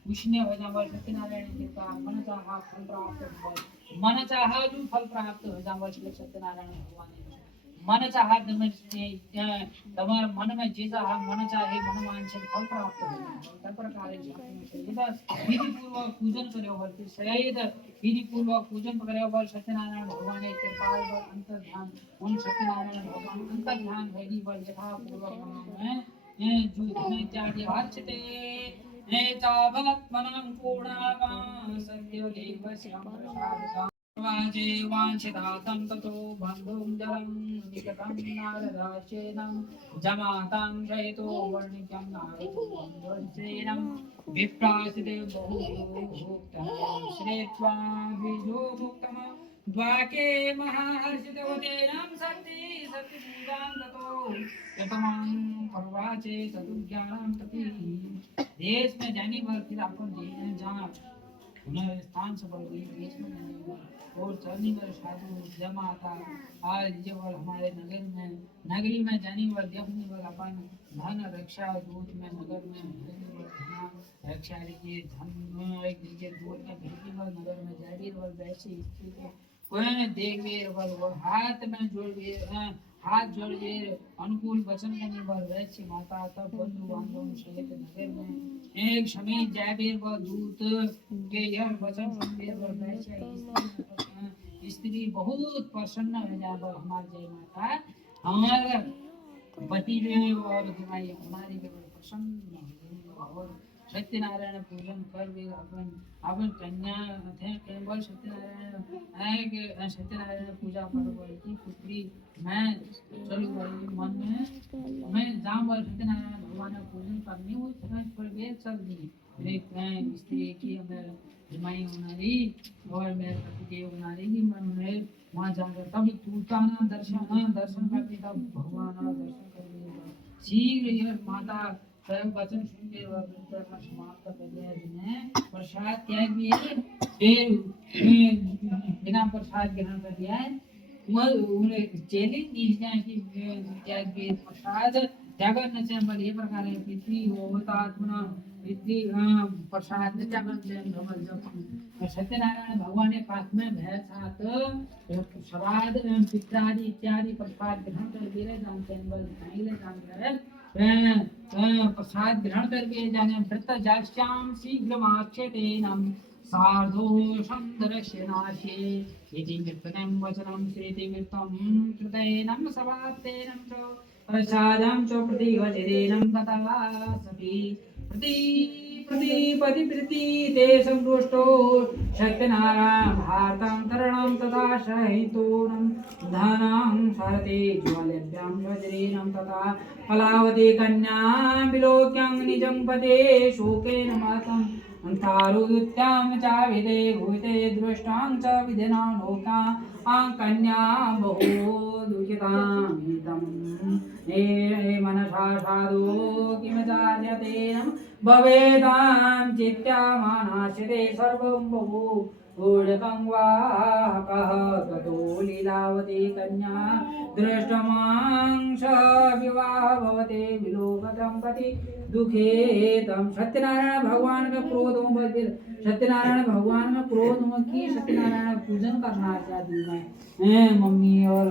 विष्णु वैजाम बर सत्यनारायण जी का मन चाहा फल प्राप्त मन चाहा जो फल प्राप्त हो जाम बर सत्यनारायण भगवान मन चाहा तमार मन में जे चाहा मन चाहे मन वांछित फल प्राप्त हो तब प्रकार विधि पूर्वक पूजन करो बल सहित विधि पूर्वक पूजन करो बल सत्यनारायण भगवान के कृपा बल अंतर ध्यान उन सत्यनारायण भगवान अंतर ध्यान भैरी बल यथा पूर्वक में जो धन इत्यादि अर्चते चाभक्मनं पूर्णागा सत्यो देवस्य प्रसादः वाजे वांछितातं ततो बन्धुं जलं निकटं नारदाश्चेनं जमातां जयतो वर्णिकं नारदं विप्रासिते बहुभूक्तं श्रेत्वा बीजो मुक्तम द्वाके महाहर्षितवतेनं सत्ति सत्तिदां ततो यतमं प्रवाचे तदुज्ञानं तपि देश में जाने पर फिर अपन जहाँ उन्हें स्थान से बढ़ गई देश में जाने और चलने पर साधु जमाता आज जब हमारे नगर में नगरी में जाने पर देखने पर अपन धन रक्षा दूत में नगर में रक्षा लीजिए धन एक लीजिए दूत में भेजने पर नगर में जारी और वैसी स्थिति कोई देख वीर वो हाथ में जोड़ हाथ जोड़िए अनुकूल वचन करने पर वैश्य माता तब बंधु बांधव सहित नगर में एक समीप जाबीर व दूत के यह वचन सुनकर व वैश्य स्त्री बहुत प्रसन्न हो जाए पर हमारे जय माता हमारे पति और हमारी प्रसन्न और सत्यनारायण पूजन कर भी अपन कन्या थे केवल सत्यनारायण पूजा पर की पुत्री मैं चलू मन में मैं जाऊँ सत्यनारायण भगवान पूजन करनी हुई समय पर वे चल दी एक स्त्री की जमाई होनारी और मेरे पति होनारी की मैं वहाँ जाकर तब पूताना दर्शन करके तब भगवान का दर्शन करके शीघ्र यह माता स्वयं वचन सुन के वह अपना समाप्त कर दिया जिन्हें प्रसाद त्याग भी फिर बिना प्रसाद ग्रहण कर दिया है वह उन्हें चैलेंज दी जाए कि त्याग भी प्रसाद त्यागर न चैन ये प्रकार है पृथ्वी होता आत्मना पृथ्वी प्रसाद न त्यागर चैन भगवान जब सत्यनारायण भगवान ने पास में भय साथ सवाद पित्रादि इत्यादि प्रसाद ग्रहण कर दिए जान चैन बल दिखाई ले जान कर प्रसाद ग्रहण करके जाने व्रत जाश्याम शीघ्रमाक्षते नम सार्धोषं दर्शनाशे इति मृतनं वचनं श्रेति मृतं कृतेनं सवाप्तेनं च प्रसादं च प्रतिवचरेनं तथा सति प्रतिपति ते संपुष्टो सत्यनारायण भारतं तरणं तथा सहितोनं धनं सरते ज्वालेभ्यां वज्रेनं तथा फलावती कन्यां विलोक्यं निजं पदे शोकेन मातम् अंतारुत्यां चाविदे भूते दृष्टां च विधिना लोकां कन्या बहु दुःखितामिदं ये मनसा साधु किं चार्यते भवेदां चित्त्या मानाश्यते सर्वं बहु ऊढकं वा कः ततो लीलावती कन्या दृष्टमांस विवाह भवते विलोकतं पति दुखे तम सत्यनारायण भगवान का क्रोध सत्यनारायण भगवान का क्रोध की सत्यनारायण पूजन करना चाहती मैं मम्मी और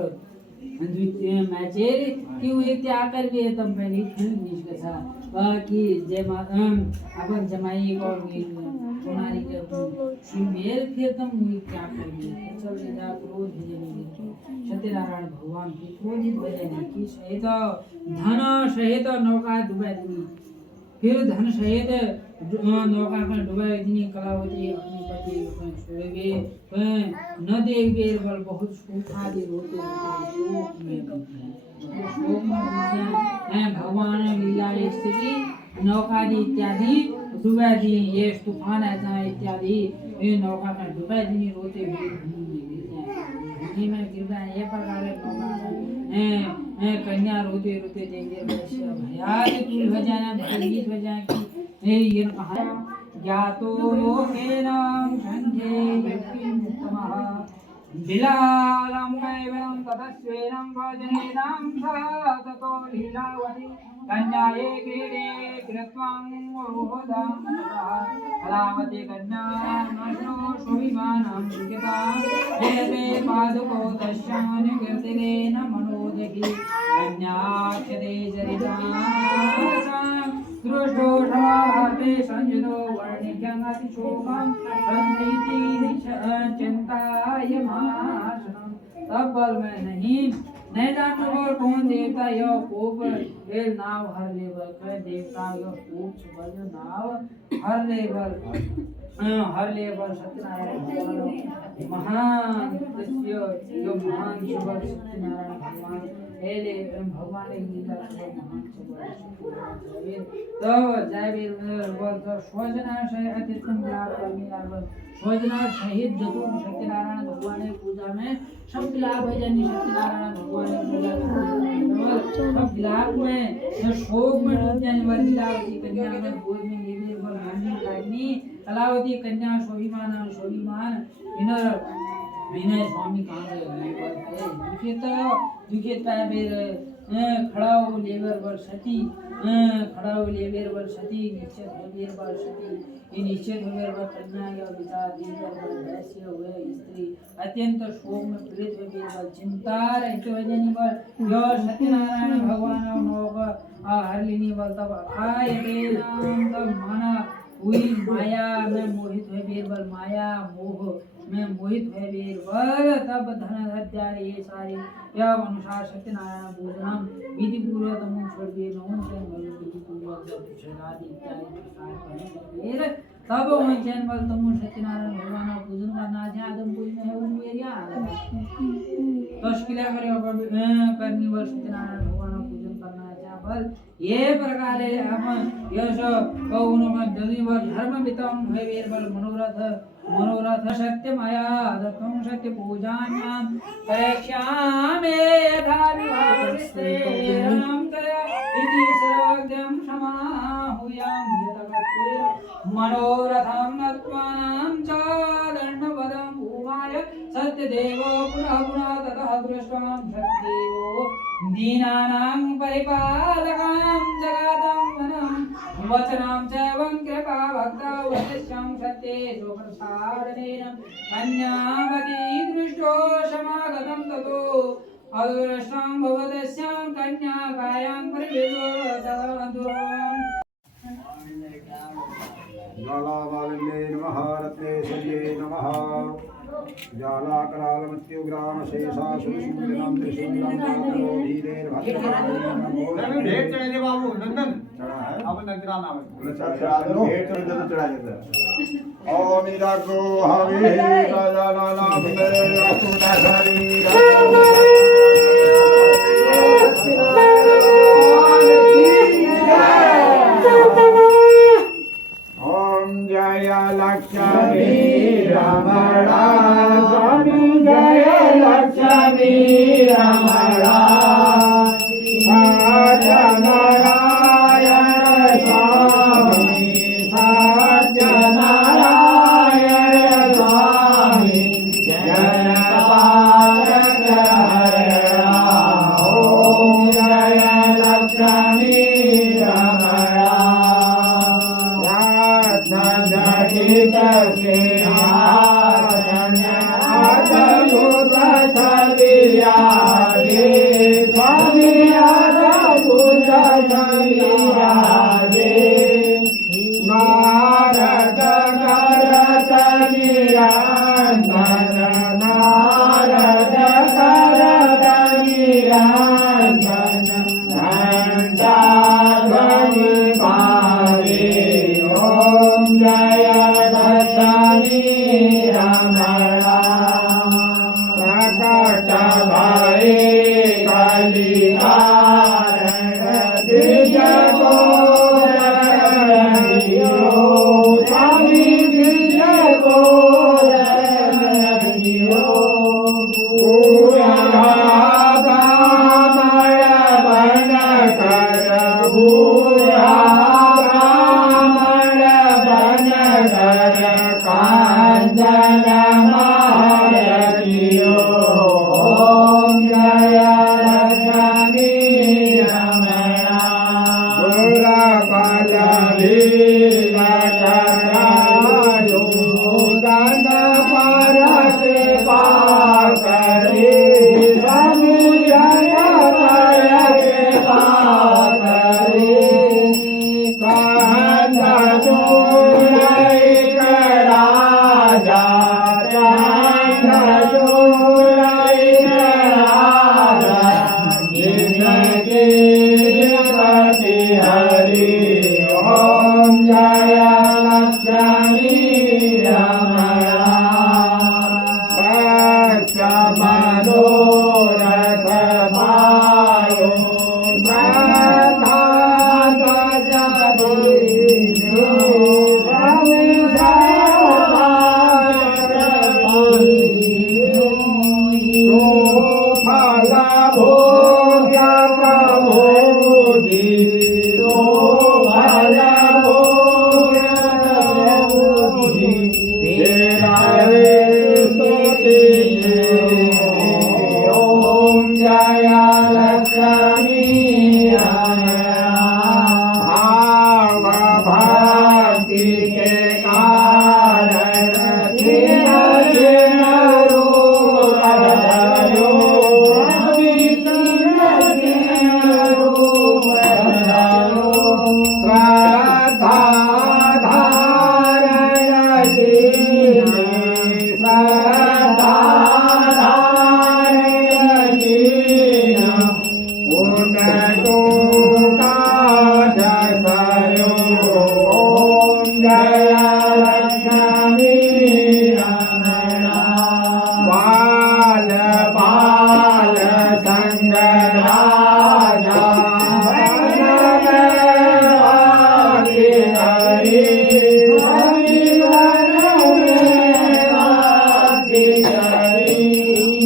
द्वितीय मैचेर क्यों ये त्याग करके तब मैंने क्यों निष्कसा बाकी जय माता अपन जमाई को तुम्हारी के मेर फिर तुम ये क्या करेंगे चल जा क्रोध भेजने सत्यनारायण भगवान की क्रोधित भेजने की सहित धन सहित नौका डुबा दी फिर धन सहित नौका में डुबाई दी कलावती अपनी पति को छोड़े न देख बेर बल बहुत सूखा दे होते शोक में भगवान लीला स्थिति नौका दी इत्यादि डुबा दी ये तूफान ऐसा इत्यादि ये नौका में डुबा दी रोते हुए में कृपया ये प्रकार कन्या रोते रोते देंगे भयातुल हो जाना भयभीत हो जाए कि ये कहा ज्ञातो लोकेनां संघे व्यक्तिमुत्तमः बिलालं कैवलं ततस्वेनं भजनेनां सा ततो लीलावती कन्याये क्रीडे कृत्वां रोहदां कलावती कन्या नष्टो शोभिमानं सुखिता वेदे पादुको दश्यान् कीर्तिरेण मनोदहि कन्याक्षते चरिता दृष्टो भाते संयुतो वर्णिक्यं अतिशोकं संधीति चिंतायमाशनं तब बल में नहीं जानने पर कौन देवता यह कोप ये नाव हर लेवल का देवता यह कोप सुबह जो नाव हर लेवल सत्यनारायण महान यो महान सुबह सत्यनारायण भगवान एले भगवान लीला महान सुबह तो जय वीर बोल तो स्वजना से अतिथम लाभ करने लाभ स्वजना सहित जतु सत्यनारायण भगवान की पूजा में सब लाभ है जानी सत्यनारायण भगवान की पूजा सब लाभ में शोक में डूब जाने वाली कलावती कन्या में गोद में लेने पर माननी लागनी कलावती कन्या शोभिमान विनय स्वामी कहाँ गए दुखित पैर खड़ा हो लेवर वर सती निश्चित हो लेवर वर सती ये निश्चित हो वर कन्या या विचार लेवर वर वैश्य हुए स्त्री अत्यंत शोक में पीड़ित हो लेवर चिंता रहित हो जाने पर यो सत्यनारायण भगवान नौक हर लेने पर तब आय नाम तब माना हुई माया में मोहित है बीरबल माया मोह में मोहित है बीरबल तब धन हत्या ये सारे यह अनुसार सत्यनारायण भोजनम विधि पूर्वक तमो स्वर्गीय नमो से विधि पूर्वक प्रसाद इत्यादि तब वंचन बल तमो सत्यनारायण भगवान का पूजन करना चाहे आदम पूज में है उन मेरिया तो किला करे करनी वर सत्यनारायण भगवान का पूजन करना चाहे बल ये प्रकारे हम यश कौन जनी वर धर्म मितम है वीर बल मनोरथ सत्य माया दत्तं सत्य पूजान्यां परीक्षामे यथा विभावस्ते राम कया इति सर्वज्ञं समाहुयां यतवत्ते मनोरथं नत्वानां च दण्डवदं भूमाय सत्यदेवो पुनः पुनः ततः दृष्ट्वां सत्यदेवो दीनानां परिपालकां जगतं वनं वचनां चैवं कृपा भक्ता वचस्यां सत्येषु प्रसादनेन कन्यावती दृष्टो समागतं ततो अदृष्टां भवतस्यां कन्याकायां परिवेदोदवन्तुम् ज्वालामालिन्ये नमः रत्नेश्वर्ये नमः ज्वालाकरालमत्युग्राम शेषासुरशूलिनं त्रिशूलं भेंट चढ़े बाबू नंदन चढ़ा है अब नजराना है चढ़ा दो भेंट चढ़ दो चढ़ा देता ओम इदागो हवे राजानाना भितरे असुरा ओम जय लक्ष्मी रमणा स्वामी जय लक्ष्मी रमणा सत्यनारायण स्वामी सत्यनारायण स्वामी जय पालक हरणा ओम जय लक्ष्मी रमणा जटित सिंहासन अद्भुत छविराजे स्वामी अद्भुत छविराजे नारद करत निरंजन नारद करत निरंजन घंटा ध्वनि पारे ओम जय दशमी रमणा प्रकट भये कलिकारण द्विज गोरखियो स्वामी द्विज गोरखियो पूरा ब्राह्मण बन कर पूरा ब्राह्मण बन कर कांचन मारतियो ओम जय लक्ष्मी रमणा गुरा बल भीलटरायो गण पर कृपा करे स्वामी जय पर कृपा करे कहन जो राजा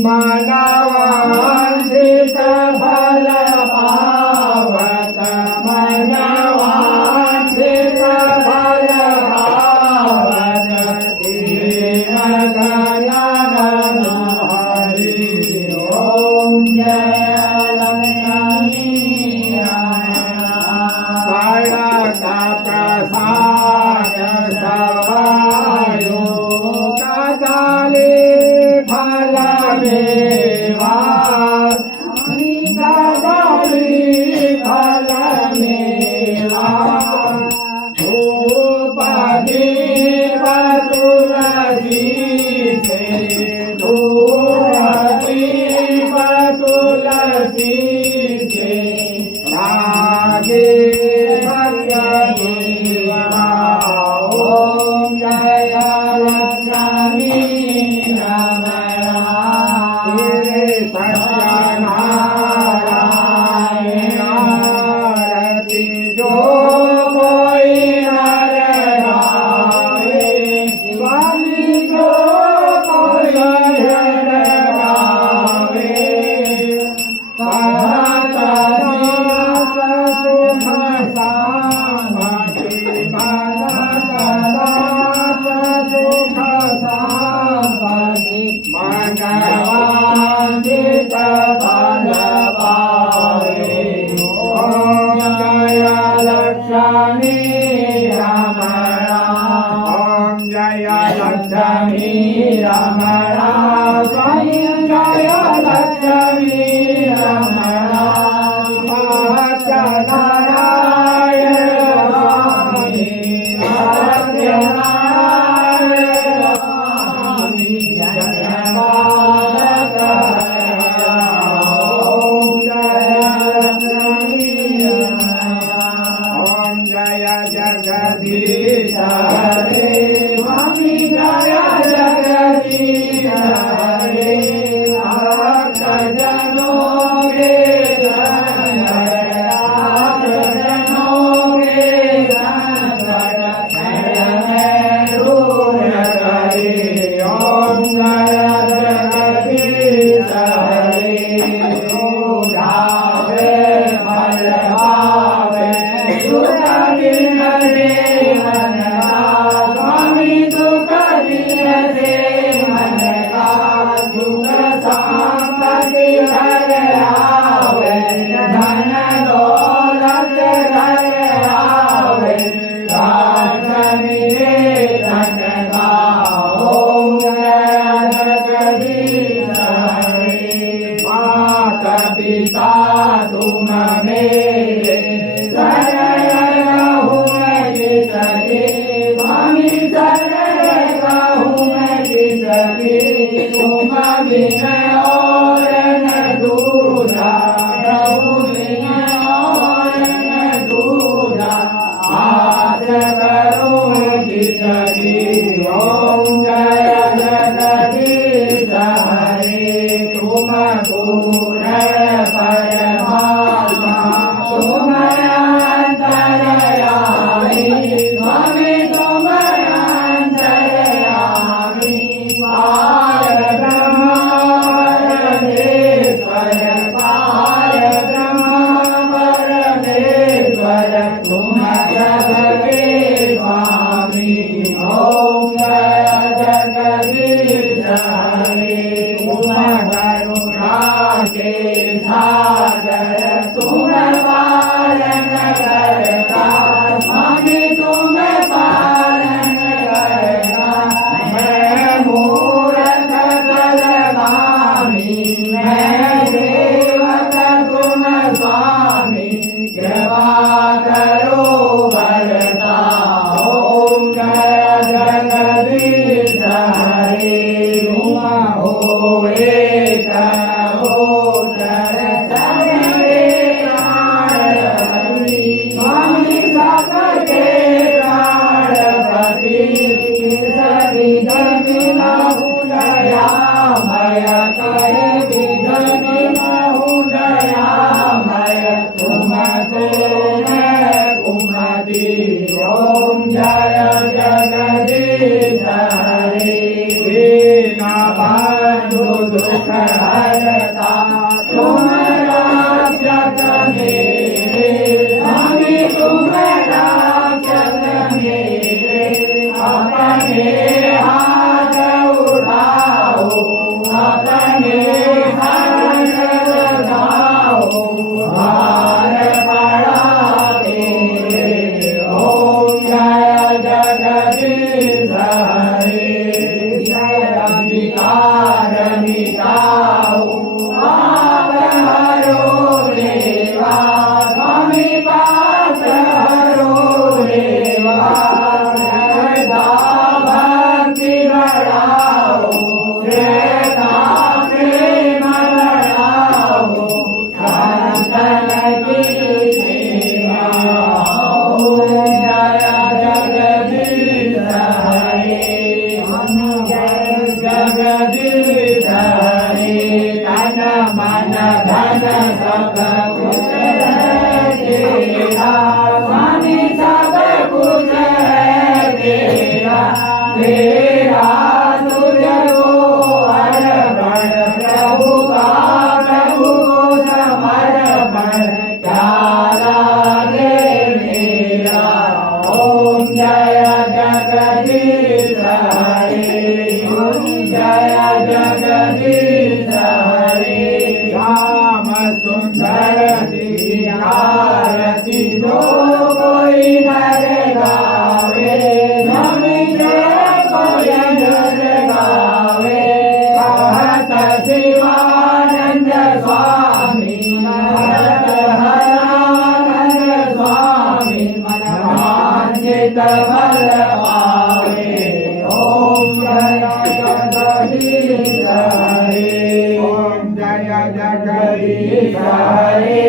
मनवांसित फल पावत मनवांसित फल पावत दीन दयानन हरि ओम जय का प्रसाद सवायो कदली फल मेवा कदली फल मेवा धूप दीप तुलसी से धूप दीप तुलसी से रागे ओम जय लक्ष्मी रमणा सत्यनारायण आरती जो कोई नर गावे स्वामी जो कोई नर गावे सुख सामति सुख सामति मनवांसित फल पावे ओम जय लक्ष्मी रमणा ओम जय लक्ष्मी रमणा स्वयं जय लक्ष्मी रमणा सत्यनारायण स्वामी सत्यनारायण स्वामी जगन्नाथ ओम जय लक्ष्मी ओम जय जगदीश हरे स्वामी जय जगदीश हरे भक्त जनों के पिता तुम मेरे शरण रहूं मैं किसके स्वामी शरण रहूं मैं किसके तुम बिन और न दूजा प्रभु बिन और न दूजा आस करो किसकी ओम जय जगदीश हरे तुम पूर्ण परमात्मा तुम अंतर्यामी स्वामी तुम अंतर्यामी पार ब्रह्म परमेश्वर पार ब्रह्म परमेश्वर तुम सबके स्वामी ओम जय जगदीश हरे तुम करुणा के सागर तुम पालन करता स्वामी तुम पालन करता मैं मूर्ख कलगामी मैं सेवक तुम स्वामी कृपा करो भरता ओम जय जगदीश हरे तुम हो एक गोचर सबके प्राणपति स्वामी सबके प्राणपति विध मिलहु दयामय कहे विध मिलहु दयामय तुमसे मैं कुमति ओम जय जगदीश हरे दीन बंधु दुख हरता तुम राक्षस मेरे स्वामी तुम राक्षस मेरे अपने हाथ उठाओ अपने हाथ लगाओ भार पड़ा तेरे ओम जय जगदीश हरे जय विकार मिटाओ पाप हरो देवा स्वामी पाप हरो देवा श्रद्धा भक्ति बढ़ाओ श्रद्धा प्रेम बढ़ाओ संतन की सेवा ओम जय जगदीश हरे जगदीश हरे तन मन धन सब कुछ है तेरा स्वामी सब कुछ है तेरा तेरा तुझको अर्पण प्रभु का प्रभु को समर्पण क्या लागे मेरा ओम जय जगदीश हरे ओम जय जगदीश हरे श्याम सुंदर की आरती जो कोई नर गावे स्वामी जय कोई नर गावे कहत शिवानंद स्वामी भरत हरानंद स्वामी मन वांछित फल पावे ओम जय जगदीश हरे ओम जय जगदीश हरे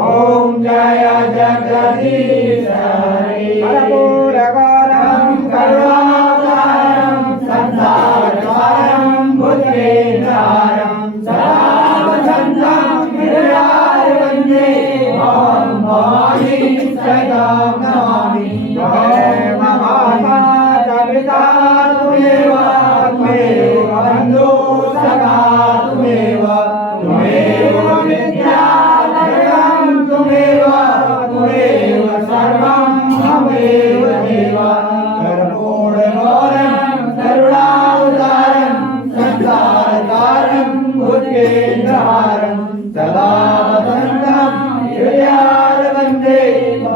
ओम जय जगदीश हरे कर्पूरगौरं करुणाकरं संसारसारं भुजगेन्द्रहारं सदा वसन्तं हृदयारविन्दे ॐ भवानी सदा नमामि जय माता पिता त्वमेव त्वमेव बन्धु सखा त्वमेव त्वमेव विद्यालयं त्वमेव त्वमेव सर्वं त्वमेव देव कर्पूरगौरं करुणावतारं संसारसारं भुजगेन्द्रहारं सदा वसन्तं हृदयारविन्दे ॐ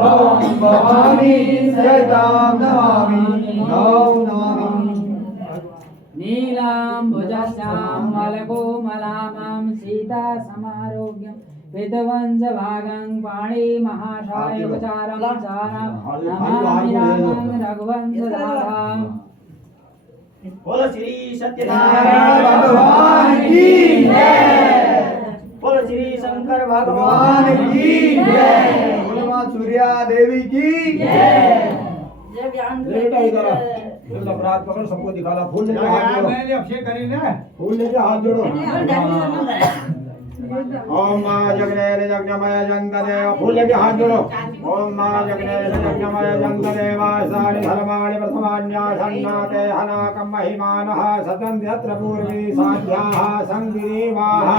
भवानी सदा नमामि नीलाम्बुजश्यामलकोमलामां सीतासमारोग्यं विध्वंसभागं पाणिमहाशायोपचारं चारं नमामि रामं रघुवंशदाताम्। बोलो श्री सत्यनारायण भगवान की जय। बोलो श्री शंकर भगवान की जय। बोलो मां सूर्या देवी की अपराध पकड़ सबको दिखाना फूल लेके हाथ जोड़ो मैंने अभिषेक करी ना फूल लेके हाथ जोड़ो ओम मां जगन्नाथ जगन्नामय जंगदेव फूल लेके हाथ जोड़ो ओम मां जगन्नाथ जगन्नामय जंगदेव सानि धर्माणि प्रथमान्यासन्नाते हनाकं महिमानः सतं यत्र पूर्वी साध्याः संगिरीवाः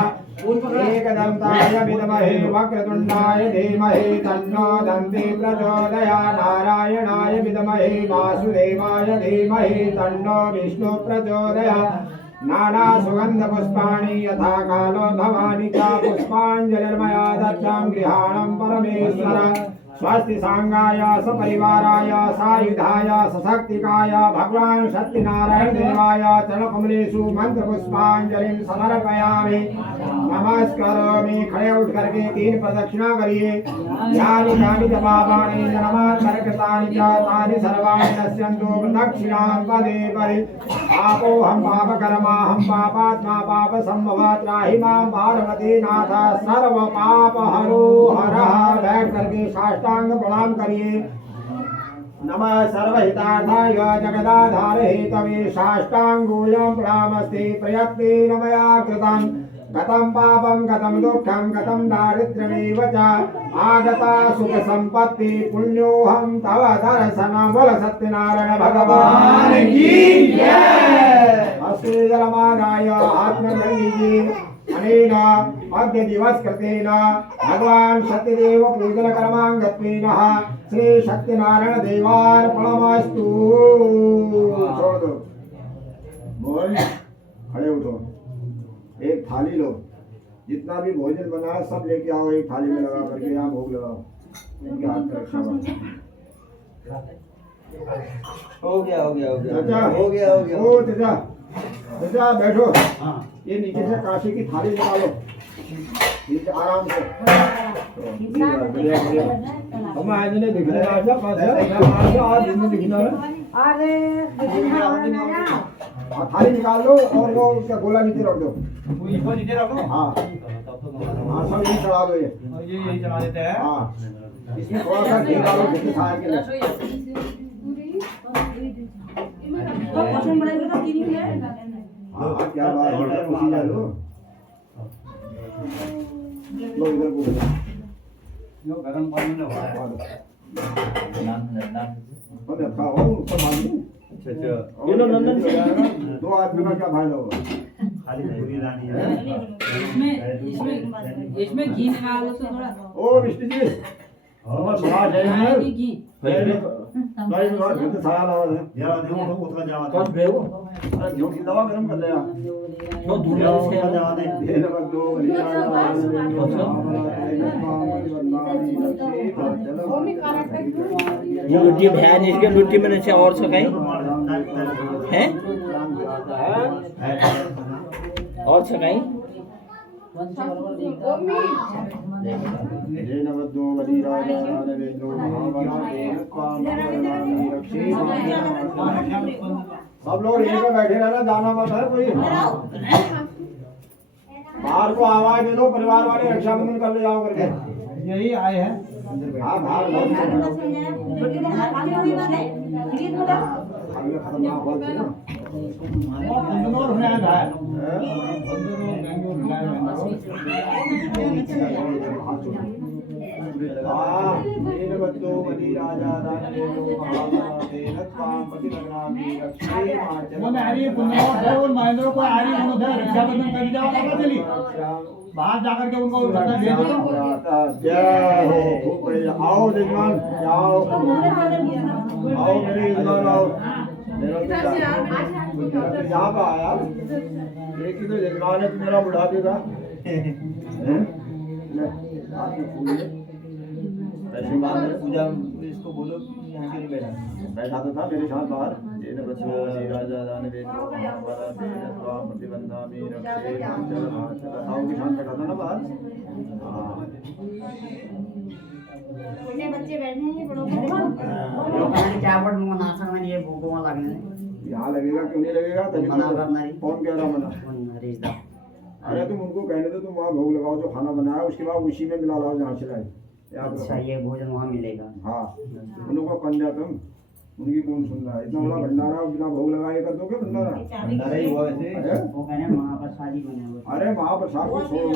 एकदन्ताय विद्महे वक्रतुण्डाय धीमहि तन्नो दन्ति प्रचोदयात् नारायणाय विद्महे वासुदेवाय धीमहि तन्नो विष्णु प्रचोदयात् नाना सुगंध पुष्पाणि यथा कालो भवानी च पुष्पाञ्जलिर्मया दत्तं गृहाणं परमेश्वर स्वस्ति सांगाय सपरिवाराय सायुधाय सशक्तिकाय भगवान सत्यनारायण देवाय चरणकमलेषु मंत्र पुष्पांजलिं समर्पयामि नमस्करोमि खड़े उठ करके 3 प्रदक्षिणा करिए यानि यानि च पापानि नमः कृतानि च तानि सर्वाणि नश्यन्तु प्रदक्षिणां पदे परि पापो हम पापकर्मा हम पापात्मा पाप संभवा त्राहि मां पार्वती नाथ सर्व पाप हरो हरः बैठ करके साष्टांग प्रणाम करिए नमः सर्वहितार्थाय जगदाधार हेतवे साष्टांगोऽयं प्रणामस्ते प्रयत्नेन मया कृतं कथं पापं कथं दुःखं कथं दारिद्र्यमेव च आगता सुख संपत्ति पुण्योऽहं तव दर्शन बोल सत्यनारायण भगवान की जय। हस्ते जलमादाय आत्मजलीये अनेन अद्य दिवस कृतेन भगवान सत्यदेव पूजन कर्मांगत्वेन श्री सत्यनारायण देवार्पणमस्तु। छोड़ दो बोल, खड़े उठो, एक थाली लो, जितना भी भोजन बना है सब लेके आओ, एक थाली में लगा करके यहाँ भोग लगाओ, इनके हाथ में रक्षा हो गया चाचा हो गया ओ चाचा चाचा बैठो। ये नीचे से काशी की थाली निकालो, नीचे आराम से। हम आज नहीं दिखने आजा पास आज दिन दिखना है। हाँ थाली निकाल लो और वो उसका गोला नीचे रख दो। नीचे रखो। हाँ हाँ सब यही चढ़ा दो, ये यही चला देते हैं। हाँ इसमें थोड़ा सा घी डालो घी खाए के लिए। हाँ क्या बात है, उसी जा लो लो इधर को जो गरम पानी में हुआ बंद खाओ ऊपर मांगी। अच्छा ये लो नंदन दो आदमी का क्या फायदा होगा। इसमें घी निकालो तो थोड़ा। ओ विष्णु जी हमारा समाज है खाए भी घी। भाई बात तो साया लावा है या देखो उतना जावा कौन बे वो अरे जो की दवा गरम कर ले यार तो दूर से जावा दे ये नंबर 2 ये लुट्टी भैन इसके लुट्टी में से और सकाई हैं और सकाई जय नवद्यो बलि राजा नवेंद्रो महाबला देव काम रक्षे। सब लोग यहीं पे बैठे रहना, जाना मत है कोई। बाहर को आवाज दे दो, परिवार वाले रक्षाबंधन कर ले जाओ करके। यही आए हैं। हाँ बाहर खत्म ना हो ना। बंदूर होने आया है। महेंद्र को आ रही रक्षाबंधन कर जाओ चली बाहर जाकर के उनको भेज दो। जय हो। आओ जजमान आओ आओ मेरे यजमान आओ। यहाँ पर आया एक ही तो यजमान है, मेरा बुढ़ापे का पूजा इसको बोलो यहाँ के लिए बैठा तो था मेरे साथ बाहर। राजा प्रतिबंधा में किसान बैठा था ना बाहर। बच्चे बैठे हैं बड़ों को क्या वर्ड मना सकते ये भूखों लगने यहाँ लगेगा क्यों नहीं लगेगा, तभी मना करना ही। कौन कह रहा मना। रिश्ता अरे तुम उनको कहने दो, तुम वहाँ भोग लगाओ जो खाना बनाया, उसके बाद उसी में मिला लाओ जहाँ से लाए। अच्छा ये भोजन वहाँ मिलेगा। हाँ उनको कन दिया तुम, उनकी कौन सुन रहा है। इतना बड़ा भंडारा बिना भोग लगाए कर दोगे भंडारा। भंडारा ही हुआ वैसे। वो कहने महाप्रसादी बने हुए। अरे महाप्रसाद को छोड़ो,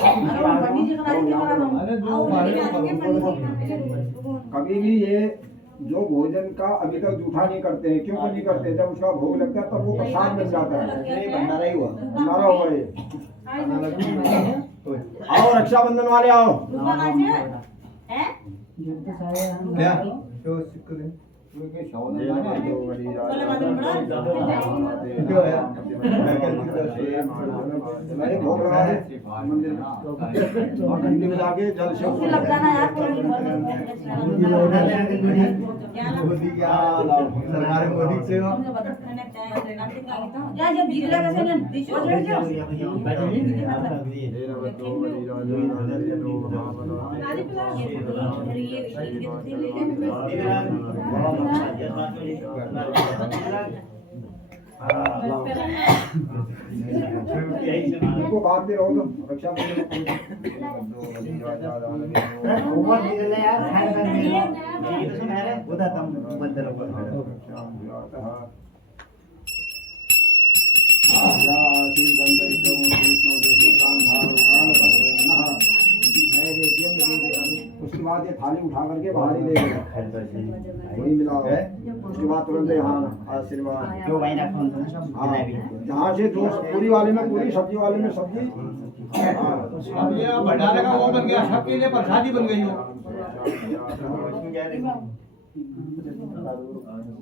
कभी भी ये जो भोजन का अभी तक जूठा नहीं करते हैं। क्यों नहीं करते, जब उसका भोग लगता है तब वो प्रसाद बन जाता है। भंडारा ही हुआ। भंडारा हुआ ये। आओ रक्षाबंधन वाले आओ। क्या तो शुक्र भोग लगा दे मंदिर में और घंटी बजा के जल से मोदी क्या सरकार मोदी से उनको बात दे रहो तुम रक्षा उठा करके बाहर ही दे देगा, वही मिला हुआ है। उसके बाद तुरंत यहाँ आशीर्वाद। क्यों भाई ना फोन तो हाँ, यहाँ से दो पूरी वाले में पूरी, सब्जी वाले में सब्जी। हाँ, अब ये भंडारे का वो बन गया, सबके लिए प्रसादी बन गई हो।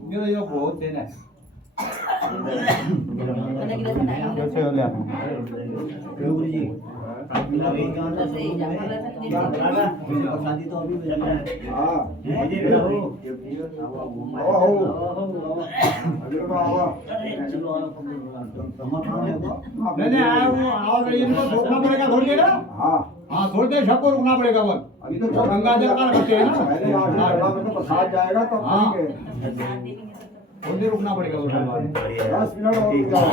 ये तो यो बहुत देना है। कैसे हो गया? शादी तो अभी भी लग रहा है। हाँ, नहीं आया हूँ, आओ नहीं, इनको रोकना पड़ेगा थोड़ी देर। हाँ, हाँ थोड़ी देर सबको रुकना पड़ेगा बस। अभी तो गंगा जल का रखते हैं ना, पहले यहाँ से गंगा में तो प्रसाद जाएगा तब हाँ। ठीक है। थोड़ी देर रुकना पड़ेगा उस बाद। 10 मिनट और रुक जाओ।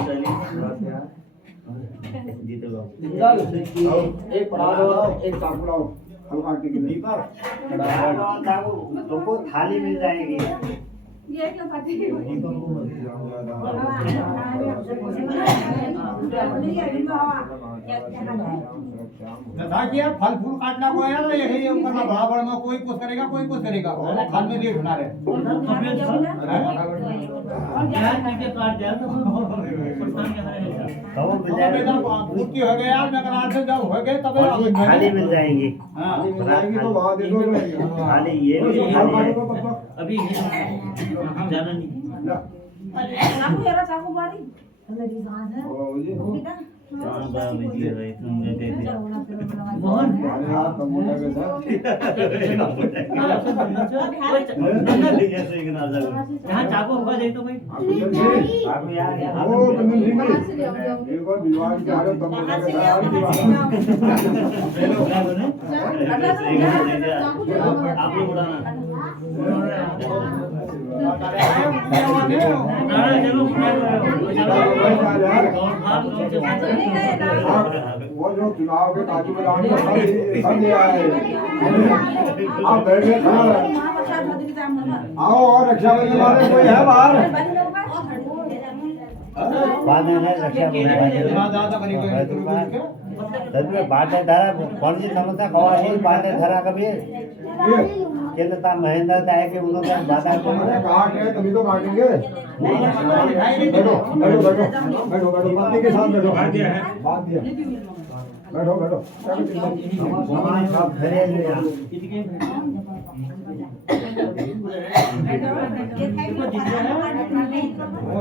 एक पराठा लाओ, एक चाकू लाओ, हल्का टिकी तुमको थाली मिल जाएगी। जैसा कि यार फल फूल काटना को यार यही करना बराबर में, कोई कुछ करेगा कोई कुछ करेगा, खान में लेट होना रहे। पूर्ति हो गया यार, मैं से जब हो गए तब थाली मिल जाएगी। हाँ मिल जाएगी तो वहाँ दे दो। थाली ये भी थाली थाली है। को तब तक अभी हम जाना नहीं। ला। चाकू बारी ओ जी, हाँ बाबू जी भाई तुम दे दे। अरे यार कम होने के साथ। यहाँ चाकू होगा जाए तो भाई। बाबू यार ओ कमिल सिंह जी, एक और विवाह की हालत कम होने के साथ आप लोग उड़ाना। वो जो चुनाव के काजू बादाम का सब ले आए। आप बैठे आओ, और रक्षाबंधन वाले कोई है बाहर? बाद में रक्षा बाटे धरा कौन सी समस्या कौन बाटे धरा कभी केंद्र ता महेंद्र ताए के उन्होंने बाधा को काट है तभी तो काटेंगे। बैठो बैठो बैठो बैठो बैठो, पत्नी के साथ बैठो। बात दिया, बैठो बैठो। सामान सब धरे ले और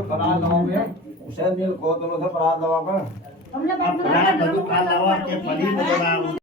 बना लगाओगे हुसैन मिल को दोनों से परात लगा कर अब दुकान लगा के पली में